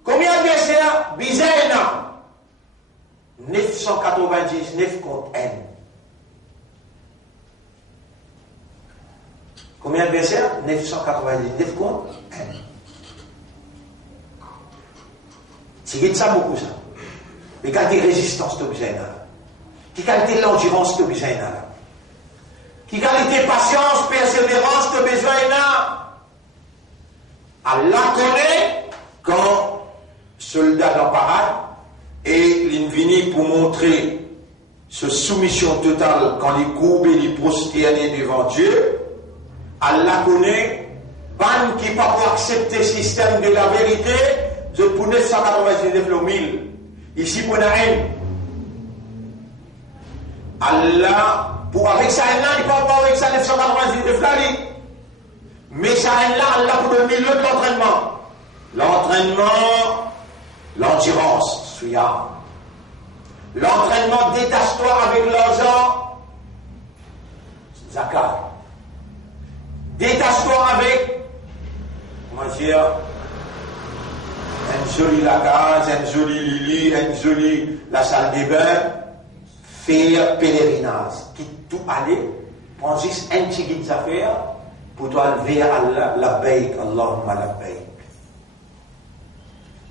Combien d'adversaires bizarres là? 999 contre N. Combien d'adversaires? 999 contre N. C'est ça beaucoup ça. Mais quelle résistance tu as besoin là? Quelle qualité l'endurance tu as besoin là? Quelle qualité patience, persévérance tu as besoin là? Allah connaît quand soldat dans parade et l'invini pour montrer ce soumission totale quand les courbes et les prosternés devant Dieu. Allah connaît ban qui pas pour accepter le système de la vérité. Je pour 999 le 1000 ici pour la haine. Allah pour avec ça là il pas avec ça 999 là. Mais ça là, Allah pour le milieu de l'entraînement. L'entraînement, l'endurance, souya. L'entraînement, détache-toi avec l'argent, zakat. Détache-toi avec, comment dire, un joli lagaz, un joli lili, un joli la salle des bains, faire pèlerinage. Quitte tout aller, prends juste un petit guide d'affaires, pour toi lever Allah, labbaik, Allahumma labbaik.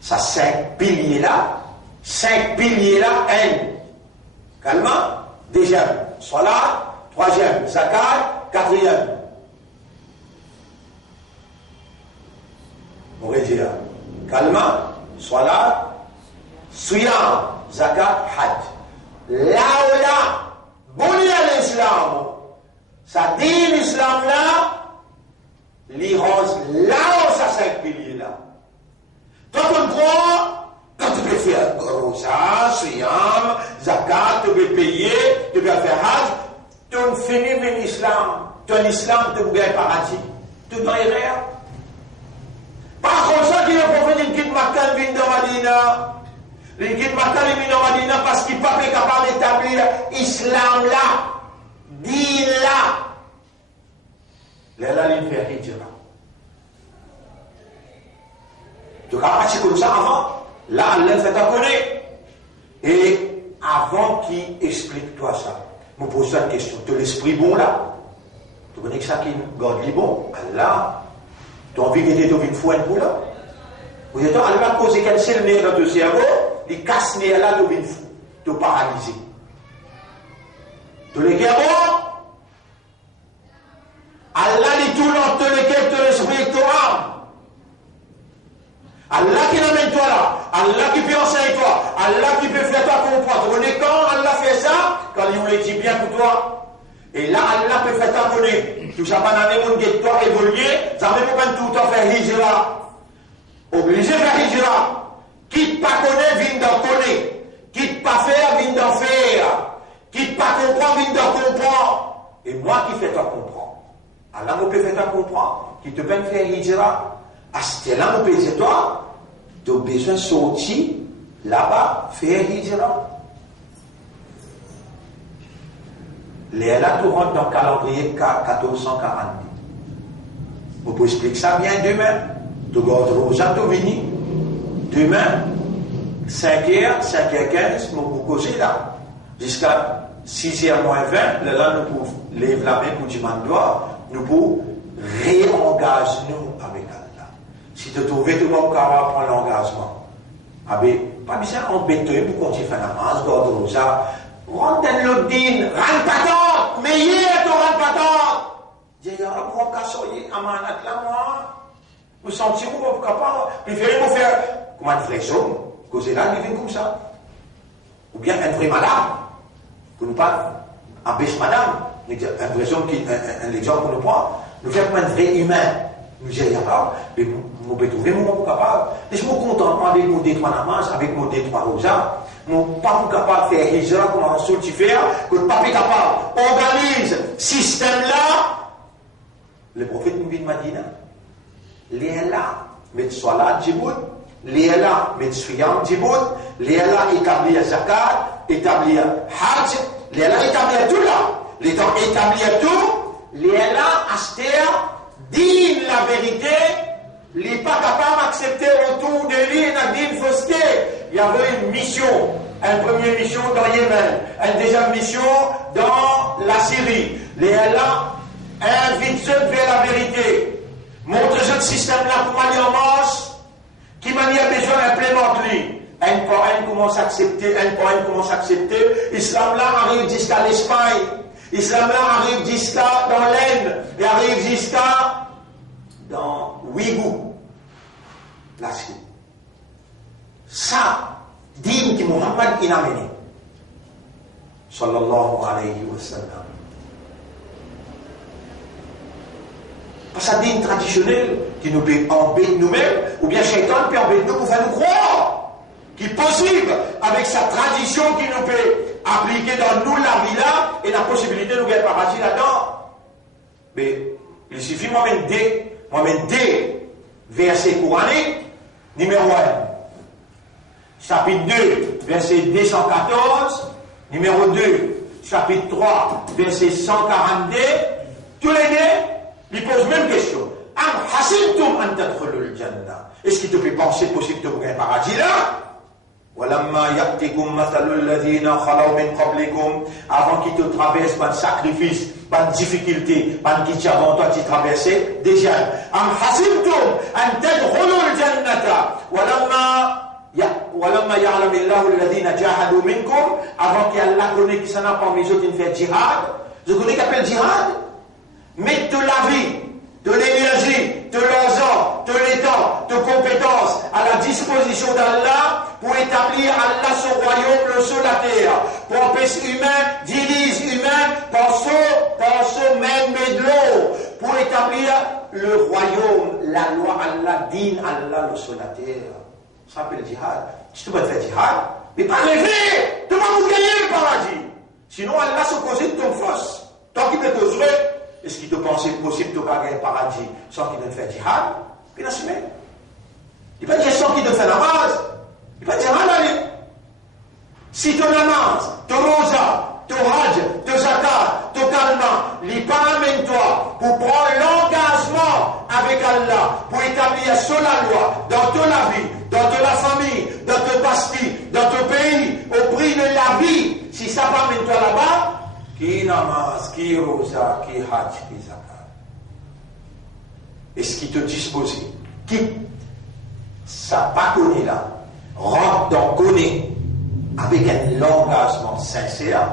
Ça 5 piliers là, un. Calmement. Deuxième, salat. Troisième, zakat. Quatrième. On va dire, calmement, salat, siyam, zakat, hajj. Là ou là, bon l'islam. Ça dit l'islam là, l'irose là où ça 5 piliers là. Toi tu crois, quand tu peux faire rosa, siyam, zakat, tu peux payer, tu peux faire hajj, tu finis avec l'islam. Ton islam te bouge paradis. Tu dois y rien. Par contre, ça qui est pour faire une guide Makan vient dans Madina. Le guide Makan vient dans Madina parce qu'il n'est pas capable d'établir l'islam là, din là. Là, il fait hijra. Donc, à partir comme ça, avant, là, Allah fait un connaître. Et avant qu'il explique toi ça, je me pose une question. Tu as l'esprit bon là? Tu connais que ça qui garde les bons? Allah, tu as envie d'aider ton fouette pour là? Vous êtes Allah cause qu'elle s'est le nez dans ton cerveau, il casse le nez là, tu es fou, tu es paralysé. Tu les guerres. Allah dit tout dans lequel tu l'esprit et ton âme. Allah qui l'amène toi là, Allah qui peut enseigner toi, Allah qui peut faire toi comprendre. Vous connaissez quand Allah fait ça? Quand il vous le dit bien pour toi. Et là, Allah peut faire toi connaître. Tout ça, pendant les mondes qui toi évoluer, ça ne peut pas tout le temps faire hijra. Obligé de faire hijra. Quitte pas connaître, vient d'en connaître. Quitte pas faire, vient d'en faire. Quitte pas comprendre, vient d'en comprendre. Et moi qui fais toi comprendre. Allah me peut faire toi comprendre. Qui te peut faire hijra. À ce là, on peut dire toi, tu as besoin de sortir là-bas, faire hijra. Les là, tu rentres dans le calendrier 1440. On peut expliquer ça bien demain. Tu gardes Rosa, tu viens. Demain, 5h, 5h15, nous pouvons causer là. Jusqu'à 6h moins 20, là, nous pouvons lever la main pour demander, nous pouvons réengager nous avec Allah. Si tu trouves tout le monde qui va prendre l'engagement, pas besoin d'embêter pour continuer à faire la masse, garde Rosa. Rentre dans l'autre dîne, rentre patente, mais hier tu rentres patente. Dis, il y a un point qu'à soyer, à manat là, moi. Vous sentez vous pas capable, préférez vous faire, comme un vrai homme, causer là, il vient comme ça. Ou bien un vrai madame, pour ne pas empêcher madame, un vrai homme qui, un exemple qu'on nous prend, nous faire comme un vrai humain. Nous disons, mais nous pouvons trouver mon capable. Et je me contente avec mon détroit namage, avec mon détroit rosa. Nous ne sommes pas capables de faire hijra comme un soul tu fais, que le pape est capable. Organise système là, le prophète nous Madina, les là, met salat Djibout, les là, met siyam Djibout, les là, établir zakat, établir hajj, les là, établir tout là, les temps établir tout, les là, acheter, dire la vérité, les pas capables d'accepter autour de lui, Nadine Foské. Il y avait une mission, une première mission dans Yémen, une deuxième mission dans la Syrie. Les là, invite ceux vers la vérité. Montre ce système-là pour aller en marche, qui m'a besoin d'implémenter. Un par un commence à accepter, Islam là arrive jusqu'à l'Espagne. Islam là arrive jusqu'à dans l'Inde. Et arrive jusqu'à dans Ouïghour. La Chine. Ça, dîme qui Muhammad il a mené. Sallallahu alayhi wa sallam. Pas ça dîme traditionnel qui nous embête nous-mêmes, ou bien Shaitan peut embêter nous pour faire nous croire qui est possible avec sa tradition qui nous peut appliquer dans nous la vie là et la possibilité de nous gagner paradis là-dedans. Mais il suffit moi-même des versets coraniques, numéro 1, chapitre 2, verset 214, numéro 2, chapitre 3, verset 142, tous les deux, ils posent même question. Am hasibtum an tadkhulul jannah. Est-ce qu'il te fait penser possible de vous gagner paradis là? Walamma ya'tikum mathalul ladhina khalaw min qablikum, avant qu'il te traverse par sacrifice, par difficulté, par qui avant toi tu traversais déjà. Am hasibtum an tadkhulul jannata walamma ya'lamillahu alladhina jahadu minkum, avant qu'Allah connaît qui s'en a parmi eux qui fait jihad. Je connais qui appelle jihad. Mettre de la vie, de l'énergie, de l'argent, de l'état, de compétences à la disposition d'Allah pour établir Allah son royaume, le sol, la terre. Pour empêcher humain, dirige humain par ce même médlo, pour établir le royaume, la loi Allah, dîne Allah, le sol, la terre. Ça s'appelle jihad. Si tu peux faire jihad, mais pas rêver, tu vas vous gagner le paradis. Sinon Allah se cause de ton force. Tant qu'il peut te jouer, est-ce qu'il te pensait possible de gagner le paradis sans qu'il ne fasse jihad? Il n'a jamais. Il va dire sans qu'il ne fait namaz. Il va dire allez. Si ton namaz, ton rosa, ton hajj, ton zakat, ton kalma, il pas amène-toi pour prendre l'engagement avec Allah, pour établir sur la loi, dans toute la vie, dans toute la famille, dans ton basti, dans ton pays, au prix de la vie, si ça pas amène-toi là-bas, qui namaz, qui rosa, qui hajj, qui zakat. Est-ce qu'il te dispose? Qui ça pas connu là, rentre dans connaît avec un engagement sincère,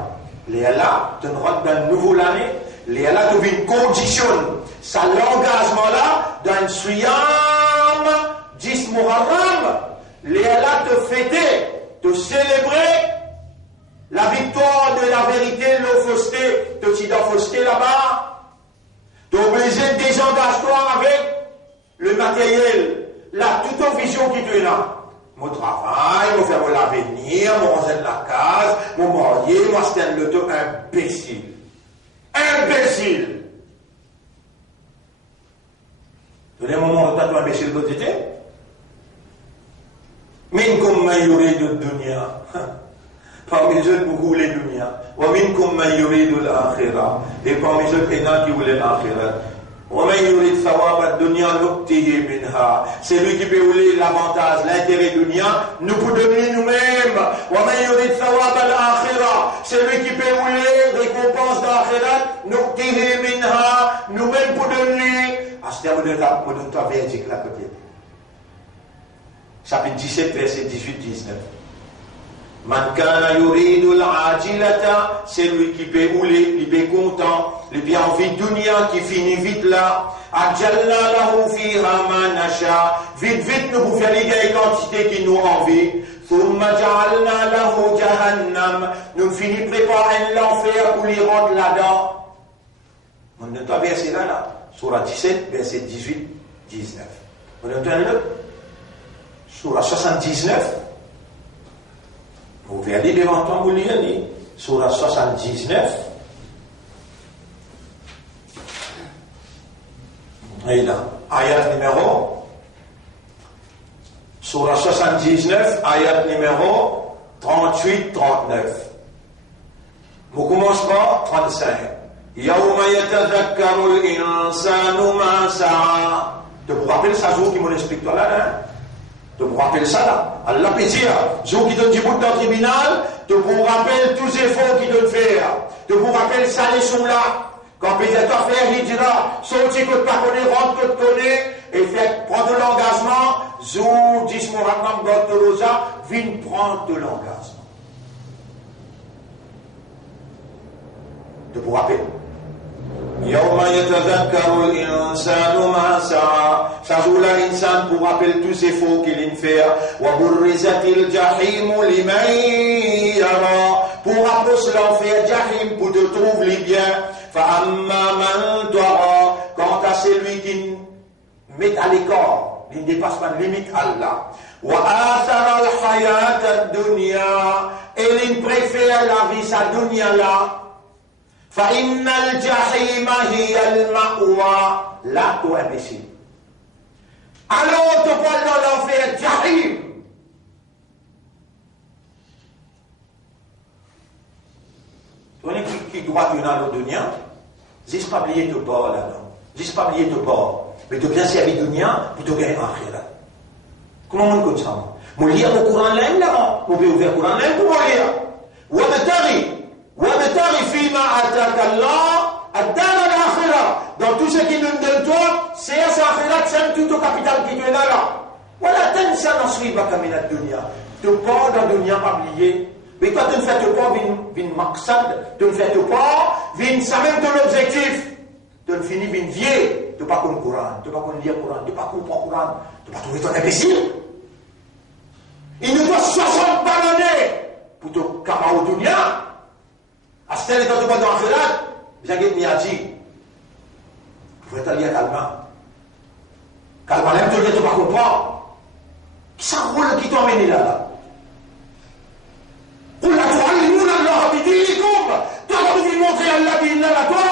les là, tu rentres dans une nouvelle année, les là, tu vis une condition, ça l'engagement là, dans une suyam, 10 Muharram, les là, te fêter, te célébrer, la victoire de la vérité, le fausseté, te t'y dois fausseté là-bas, tu es obligé de désengager-toi avec le matériel, la toute vision qui te là. Mon travail, mon faire l'avenir, mon ranger de la case, mon marié, mon acheter le dos, imbécile. Imbécile! Vous avez un moment où tu as un imbécile de côté? Minkum man yuridu dunya. Parmi eux, beaucoup voulaient dunya. Wa minkum man yuridu l'akhirah. Et parmi eux, il y en a qui voulaient l'akhirah. C'est lui qui peut voler l'avantage, l'intérêt dunya, nous pour donner nous-mêmes. C'est lui qui peut voler récompense d'akhirat, nous-mêmes pour donner. Verdict là côté. Chapitre 17, verset 18-19. Man kana yuridu al-ajilata, c'est lui qui peut rouler, il peut content, il peut envie de dunya qui finit vite là. Ajalna lahu fiha ma nasha, vite nous pour faire les quantités qui nous envie. Thumma ja'alna lahu jahannam, nous finissons préparer l'enfer pour les rendre là-dedans. On entend verset là, Surah 17, verset 18-19. On entend le Surah 79. Vous pouvez aller devant toi, vous lire, Surah 79. Et là, ayat numéro, surah 79, ayat numéro 38-39. On commence par 35. Yawma yatadhakkaru al-insanu ma sa'a. Tu vous rappelles ça, jour qui m'en explique toi là, hein? Tu vous rappelles ça là? Allah peut dire, jour qui donne du bout dans le tribunal, tu vous rappelles tous les efforts qu'il doit faire. Tu vous rappelles ça, les sont là. Quand pédateur fait, il dira, sorti que tu pas connais, rentre que tu connais, et fait prendre de l'engagement, zou, dis mon ratnam, gotolosa, viens prendre de l'engagement. Tu vous rappelles? Yawma yatadhakkaru al-insanu ma sa'a. Ça joue là, l'insan pour rappeler tous ces efforts qu'il vient faire. Wa burrizatil jahimu liman yara. Pour approcher l'enfer, jahim, pour te trouver les biens. Fa amma man tara. Quant à celui qui met à l'écart, il ne dépasse pas de limite Allah. Wa athara al-hayat ad-dunya. Et il préfère la vie, sa dunya là. فإن الجحيم هي المأوى. Là, toi imbécile. Alors, tu parles dans l'enfer, Jahim. Tu connais qui doit tenir dans le dunya? Zis pas oublier te bord là-dedans. Zis pas oublier te bord. Mais tu bien servi dunya pour te gagner en akhira. Comment on compte ça? Moi, lire le Coran là, moi, je ouvrir le Coran là pour moi lire. Ou وَابْتَغِ فِيمَا آتَاكَ اللَّهُ الدَّارَ الْآخِرَةَ. Dans tout ce qui nous donne toi, c'est à sa akhirat, c'est tout au capital qui te est là. Voilà, تَنْسَ نَصْرِبَكَ مِنَ الدُّنْيَا. Tu pars dans le dunya, pas oublier. Mais toi, tu ne fais pas vin maqsad, tu ne fais pas vin ça même ton objectif. Tu ne finis vin vieux, tu ne pas comme Coran, tu ne pas comme lire Coran, tu ne pas comprendre Coran, tu ne pas trouver ton imbécile. Il nous doit 60 bananes pour te camer au dunya. À ce temps, quand tu vas dans l'akhirat, j'ai dit, vous êtes allié à Calma. Calma, même tu ne vas pas comprendre. Qui ça roule qui t'a amené là? Pour la toi, il nous l'a dit, toi, tu veux montrer Allah qui est là, toi.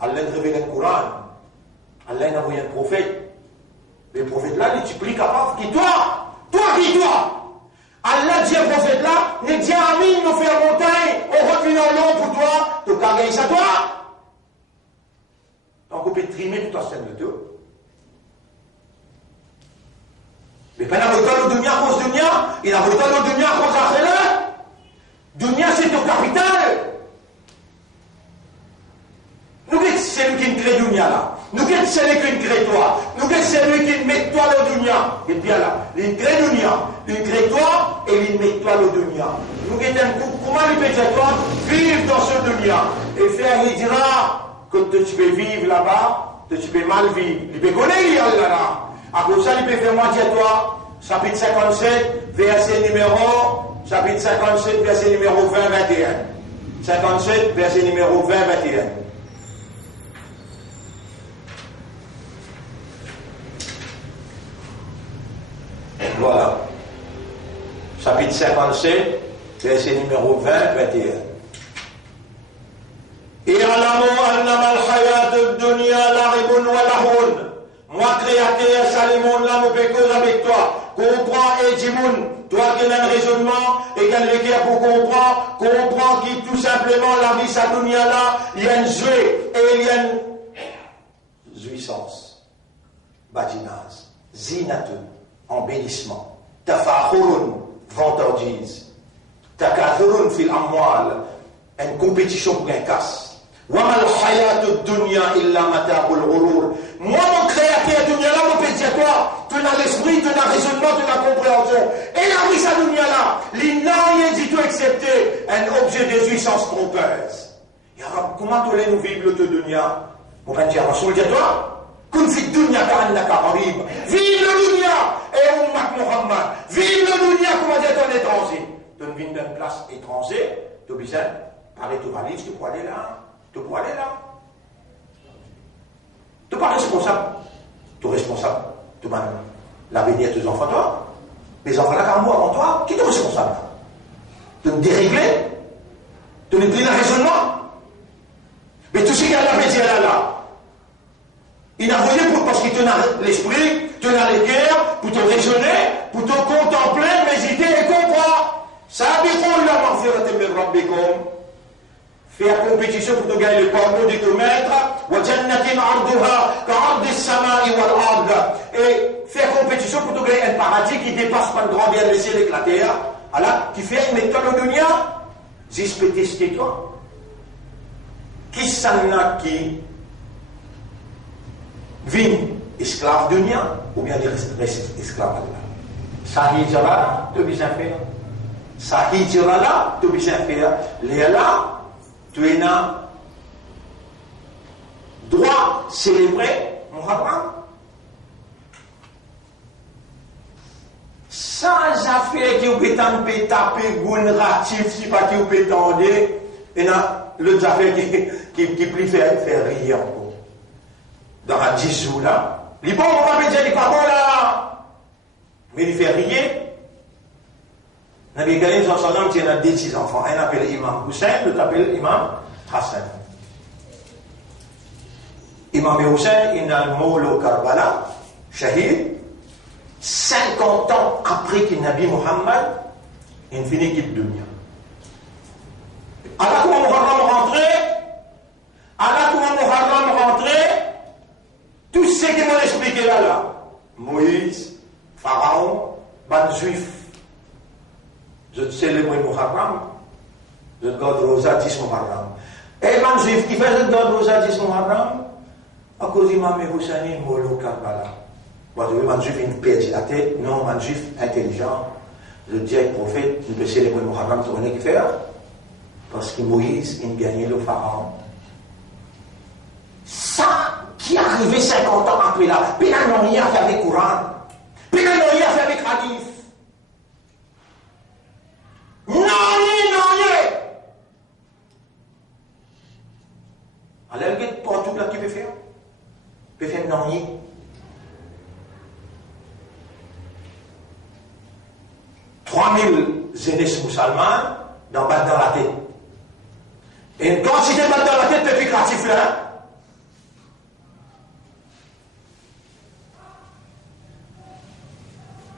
Allah a révélé le Coran. Allah a envoyé un prophète. Le prophète là, il t'explique à qui toi? Toi, qui toi? Allah dit au prophète là, ne dit à Amin, nous faire montagne, on revient dans l'eau pour toi, tu cargues ça toi. Donc on peut trimer toute la scène de tout. Mais pendant le temps, le dunya à cause dunya, il a le temps, le dunya à cause akhira. Dunya c'est ton capital. Nous qu'est celui qui crée dunya là. Nous qu'est celui qui crée toi. Nous qu'est celui qui met toi le dunya. Et bien là, il crée dunya. Il crée toi et il met toi le dunya. Nous qu'est un coup, comment il peut dire toi, vivre dans ce dunya. Et faire, il dira que tu peux vivre là-bas, que tu peux mal vivre. Il peut connaître là. À cause de ça, il peut faire moi dire toi, chapitre 57, verset numéro 20-21. 57, verset numéro 20-21. Voilà. Chapitre 57, verset numéro 20-21. اعلموا انما الحياة الدنيا لعب ولهو. Moi, créateur, Salomon, là, mon pécose avec toi. Comprends et dis-moi, toi qui as un raisonnement et qui as le cœur pour comprendre, comprends qui tout simplement la vie, sa dunya là, il y a une jouée et il y a une jouissance. Badinaz, zinatun, embellissement. Tafakhurun, vantardise. Takathurun fil amwal, une compétition pour un casse. وَمَا الْحَيَاةُ الدُّنْيَا إِلَّا مَتَاعُ الْغُرُورِ. Moi, mon créateur, dunya là, mon petit toi, tu as l'esprit, tu as le raisonnement, tu as la compréhension. Et la vie, sa dunya là, il n'a rien du tout excepté un objet de jouissance trompeuse. Et alors, comment tu nous vivre le dunya? On va dire, Rasoul, dis-toi, kun fi dunya ka'annaka qarib. Vive le dunya, et ummat Muhammad. Vive le dunya, comment dire ton étranger. Tu viens d'une place étrangère, tu as besoin de parler de valise, tu peux aller là. Tu peux aller là. Tu n'es pas responsable. Tu es responsable. Tu vas l'avenir de tes enfants, toi. Les enfants là, car moi, avant toi, qui est responsable? Tu me dérégler? Tu ne plus le raisonnement? Mais tout ce qu'il y a là, là. Il a voyé parce qu'il tenait l'esprit, tenait les cœurs, pour te raisonner, pour te contempler, méditer et comprendre. Ça a dit qu'on l'a marqué à te mettre Rabbikom. Faire compétition pour te gagner le pardon de ton maître. Et faire compétition pour te gagner un paradis qui dépasse pas le grand bien le ciel et la terre. Alors, tu fais une méthode au dunia, j'espère tester toi. Qui s'en a qui vit esclave dunia ou bien il reste esclave Allah. Ça hijra, tu bien faire. Ça hijra là, tu bien faire. Les là, tu es là. Droit célébrer Muharram. Sans affaire qui vous peut taper, goun ratif, si pas qui vous peut tendre, et là, l'autre affaire qui plus faire rire. Dans la 10 jours là, il bon, on va me dire, il n'est pas bon là, mais il fait rire. Nabi Karim sallallahu alayhi wa sallam, il a 10 enfants. Un appelle Imam Hussein, l'autre appelle Imam Hassan. Imam Hussein, il a le mot Karbala, Shahid. 50 ans après que Nabi Muhammad, il finit qu'il dunya. Alors comment Muharram rentrait, tout ce qui m'ont expliqué là, Moïse, Pharaon, ban juif. Je célèbre Muharram, je garde Rosa 10 Muharram. Et ban juif qui fait je garde Rosa 10 Muharram, à cause d'Imam Hussein, Molo Karbala. Moi, je veux un juif, il perd la tête. Non, un juif intelligent. Le diable prophète, il peut célébrer Muharram, tu connais qui fait. Parce que Moïse, il gagnait le pharaon. Ça, qui est arrivé 50 ans après là, puis là, ils n'ont rien à faire avec le Coran. Puis là, ils n'ont rien à faire avec le Hadith. Non, rien. Alors, il y a partout là qui peut faire. Il peut faire non, rien. 3000 jeunesses musulmanes dans la tête. Et une quantité de balles dans la tête peut faire gratif là.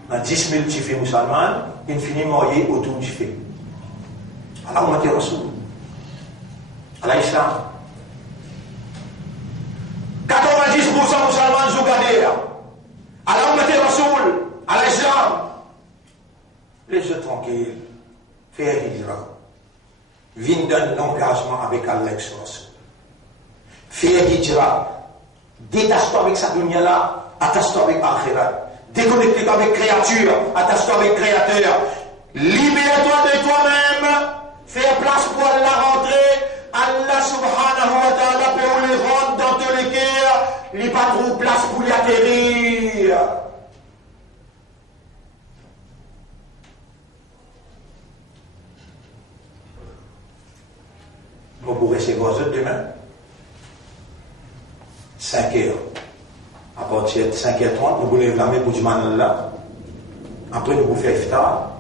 Dans 10 000 tifés musulmans, il finit morier autour du fait. Alors on m'a dit Rasoul. À l'Islam. 90% musulmans zougadéa. Alors on m'a dit Rasoul. À l'Islam. Laisse-le tranquille, faire hijra. Viens d'un engagement avec Allah Rasoul. Faire hijra. Détache-toi avec sa dunya là, attache-toi avec Akhirat. Déconnecte-toi avec créature, attache-toi avec créateur. Libère-toi de toi-même. Fais place pour Allah rentrer. Allah subhanahu wa ta'ala peut les rendre dans tous les cœurs. Il n'y a pas trop de place pour y atterrir. Vous pourrez ces gosses demain 5 heures. À partir de 5h30, nous vous lèvons la main pour du là. Après, nous vous faisons iftar.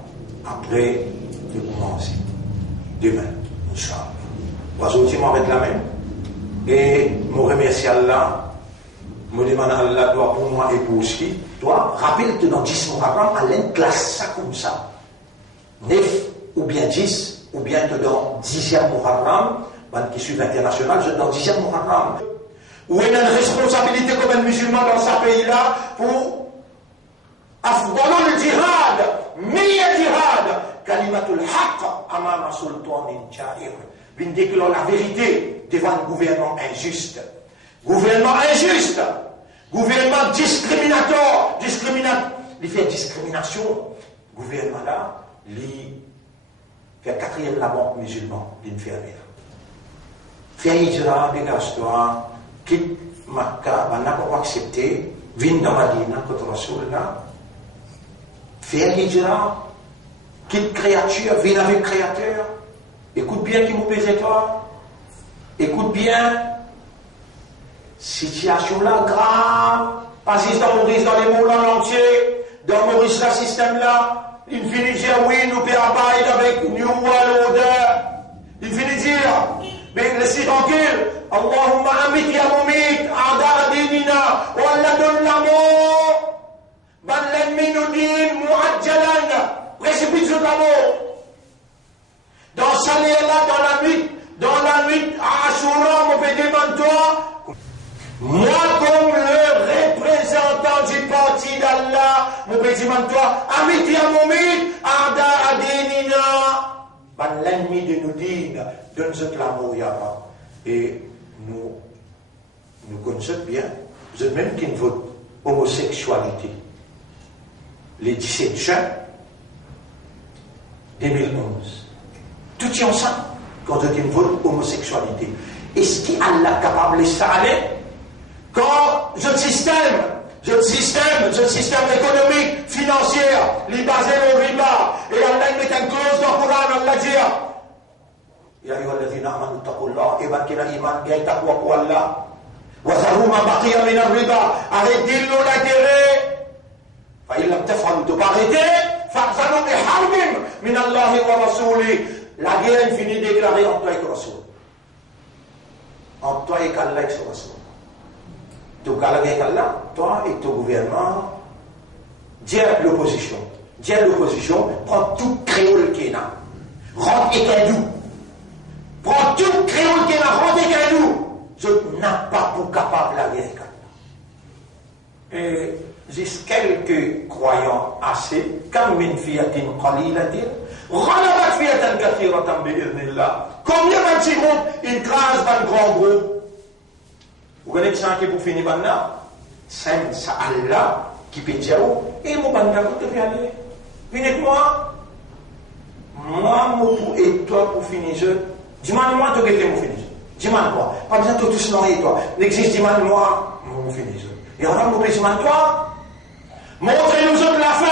Après, nous commençons. Demain, Inch'Allah. Aujourd'hui, je m'arrête la main. Et je remercie Allah. Je demande à Allah, toi pour moi et pour aussi. Toi, rappelle-toi dans 10 Muharram, Allah classe ça comme ça. 9 ou bien 10, ou bien dans 10e Muharram, qui suit l'international, je dans 10e Muharram. Où il a une responsabilité comme un musulman dans ce pays-là pour afghaner le djihad, meilleur djihad, kalimatul haqq, amama sultanin jair. Vindiquer la vérité devant un gouvernement injuste. Gouvernement injuste, gouvernement discriminateur, il fait discrimination. Gouvernement là, il fait 4e la banque musulman, l'infirmière. Fais hijra, dégage-toi. Quitte Makkah, on n'a pas accepté, viens dans Madina, contre Rasoul là, faire hijra, quitte créature, viens avec créateur, écoute bien qui vous pèse toi, écoute bien, situation là grave, pas juste dans Maurice, dans les mondes entiers, dans Maurice, le système là, il finit dire oui, nous payons avec New World Order, il finit dire, laissez tranquille. Allahumma amit ya mumit, a'da dinina, oh Allah donne la mort. Ben l'ennemi nous dit, mu'ajjalan, précipite sur la mort. Dans ce là dans la nuit, à Ashura, mon pédé, toi, moi, comme le représentant du parti d'Allah, mon pédé, toi, amit ya mumit, a'da adinina. Ben l'ennemi de nous dit, donne-nous l'amour, Yahweh. Et nous connaissons bien, vous êtes même qui vote homosexualité. Les 17 juin 2011. Tout y ensemble, quand vous vote homosexualité. Est-ce qu'Allah est capable de laisser aller? Quand ce système économique, financier, il est basé au riba, et Allah met une clause dans le Coran, Allah dit, يا أيها الذين آمنوا اتقوا الله إبان كنا إيمان جاي تقوى قوى الله وذروا ما بقي من الربا arrêtez l'intérêt فإن لم تفعلوا تبارتي فأذنوا بحرب من الله ورسوله. La guerre infinie déclarée entre toi et le Rasoul, entre toi et Allah et son Rasoul. Tu as la guerre avec Allah, toi et ton gouvernement. Dis à l'opposition, prends tout créole qu'il y a, rentre et qu'il y. Prends tout créole qui est la ronde et nous. Je n'ai pas pour capable la guerre. Et juste quelques croyants assez, comme une fiatin qalilatin, ghalabat fiatan kathiratan bi'idhnillah. Combien de petits groupes ils crasent dans le grand groupe? Vous connaissez ça qui pour finir maintenant? C'est ça Allah qui peut dire, et mon banda, vous devez aller. Venez avec moi. Moi, et toi pour finir. Dis-moi, tu es mon finish. Dis-moi, toi. Pas besoin de tous noyer, toi. N'existe, dis-moi, mon finish. Et alors, mon dis-moi, toi. Montrez-nous autres la fin.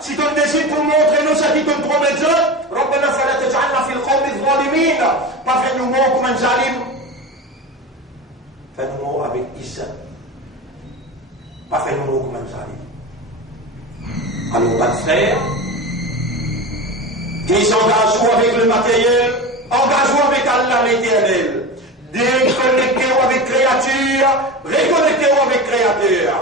Si tu décides pour montrer nous ce qui te promet Dieu, ربنا فلا تجعلنا في القوم الظالمين. Pas faire nous mots comme un zalim. Fais nous mots avec Issa. Pas faire nous mots comme un zalim. Alors, pas de frère. Désengagez-vous avec le matériel, engagez-vous avec Allah l'éternel. Déconnectez-vous avec créature, reconnectez-vous avec créateur.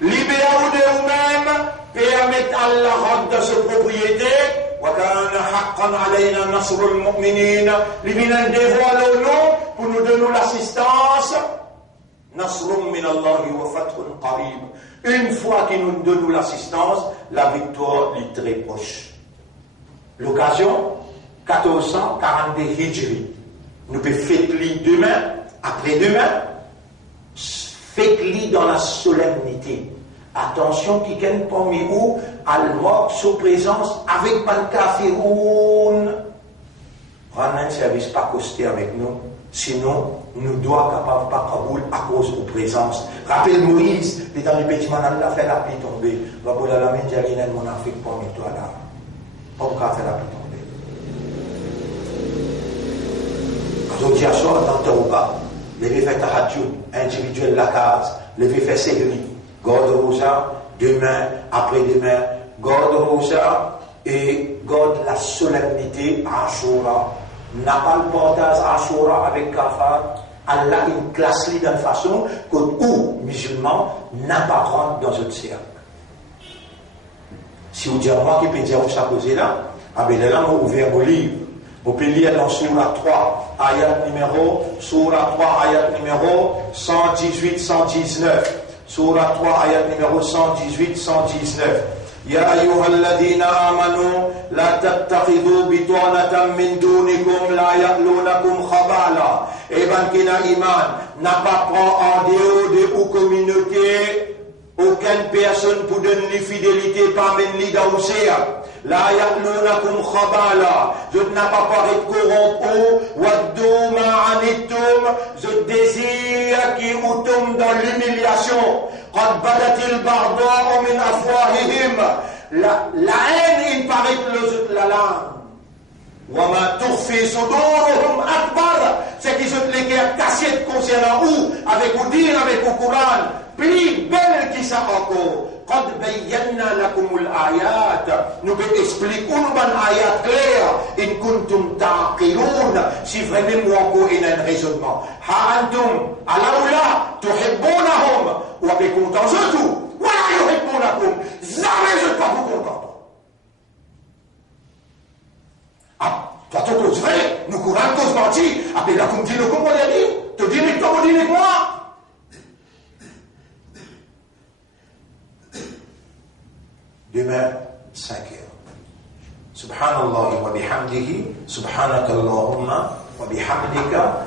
Libérez-vous de vous-même, permettez Allah rendre de ce propriété. وَكَانَ حَقًّا عَلَيْنَا نَصْرُ الْمُؤْمِنِينَ. Les minants dévoilent au nom pour nous donner l'assistance. نَصْرٌ مِّنَ اللَّهِ وَفَتْحٌ قَرِيبٌ. Une fois qu'ils nous donnent l'assistance, la victoire est très proche. L'occasion, 1442 Hijri. Nous pouvons fêter demain, après-demain, fêter dans la solennité. Attention, qui gagne parmi vous, à mort sous présence avec Bankafiroun. Rendez un service pas costé avec nous, sinon, nous doit capable pas Kaboul à cause de présence. Rappelle Moïse, il est dans le bâtiment, Allah fait la pluie tomber. Raboul Alamin, j'ai rien mon Afrique parmi toi là. Pas qu'à faire la pluie tomber. Quand on dit à soi, dans ton repas, les fait tahajjud, individuel la case, les fait sehri, garde rosa, demain, après-demain, garde rosa et garde la solennité à Ashura. N'a pas le portage à Ashura avec Kafar. Allah une classe d'une façon que où musulman n'a pas rentre dans un cercle. Si vous dites moi qui peux dire où ça cause là, ah ben là on ouvert au livre. Vous pouvez lire dans Surah 3, ayat numéro 118-119. Surah 3, ayat numéro 118-119. يا أيها الذين آمنوا لا تتخذوا بطانة من دونكم لا يألونكم خبالا. Et ben qui n'a iman n'a pas pris en dehors de ou communauté aucune personne pour donner les fidélités parmi les daouséa. La ya'lunakum khabala. Je n'ai pas parlé de corrompu. Waddou ma'anitum. Je désire qui vous tombe dans l'humiliation. Qad badatil barda'u min afwahihim. La haine, il paraît que la langue. Wama tukhfi suduruhum akbar. C'est qu'ils ont les guerres cassées concernant où? Avec vous dire, avec le Coran. plus belle qui ça encore. قد بينا لكم الآيات nous expliquons nous ban ayat clair in kuntum تعقلون si vraiment encore il y a un raisonnement ها أنتم ألولا تحبونهم وبكونتم surtout ولا يحبونكم jamais je ne pas vous contenter. Ah, toi tu causes vrai, nous courons cause menti, après là comme dit le comment on dit, te dis que toi on dit que moi. Demain, 5 heures. Subhanallah wa bihamdihi, subhanaka Allahumma wa bihamdika.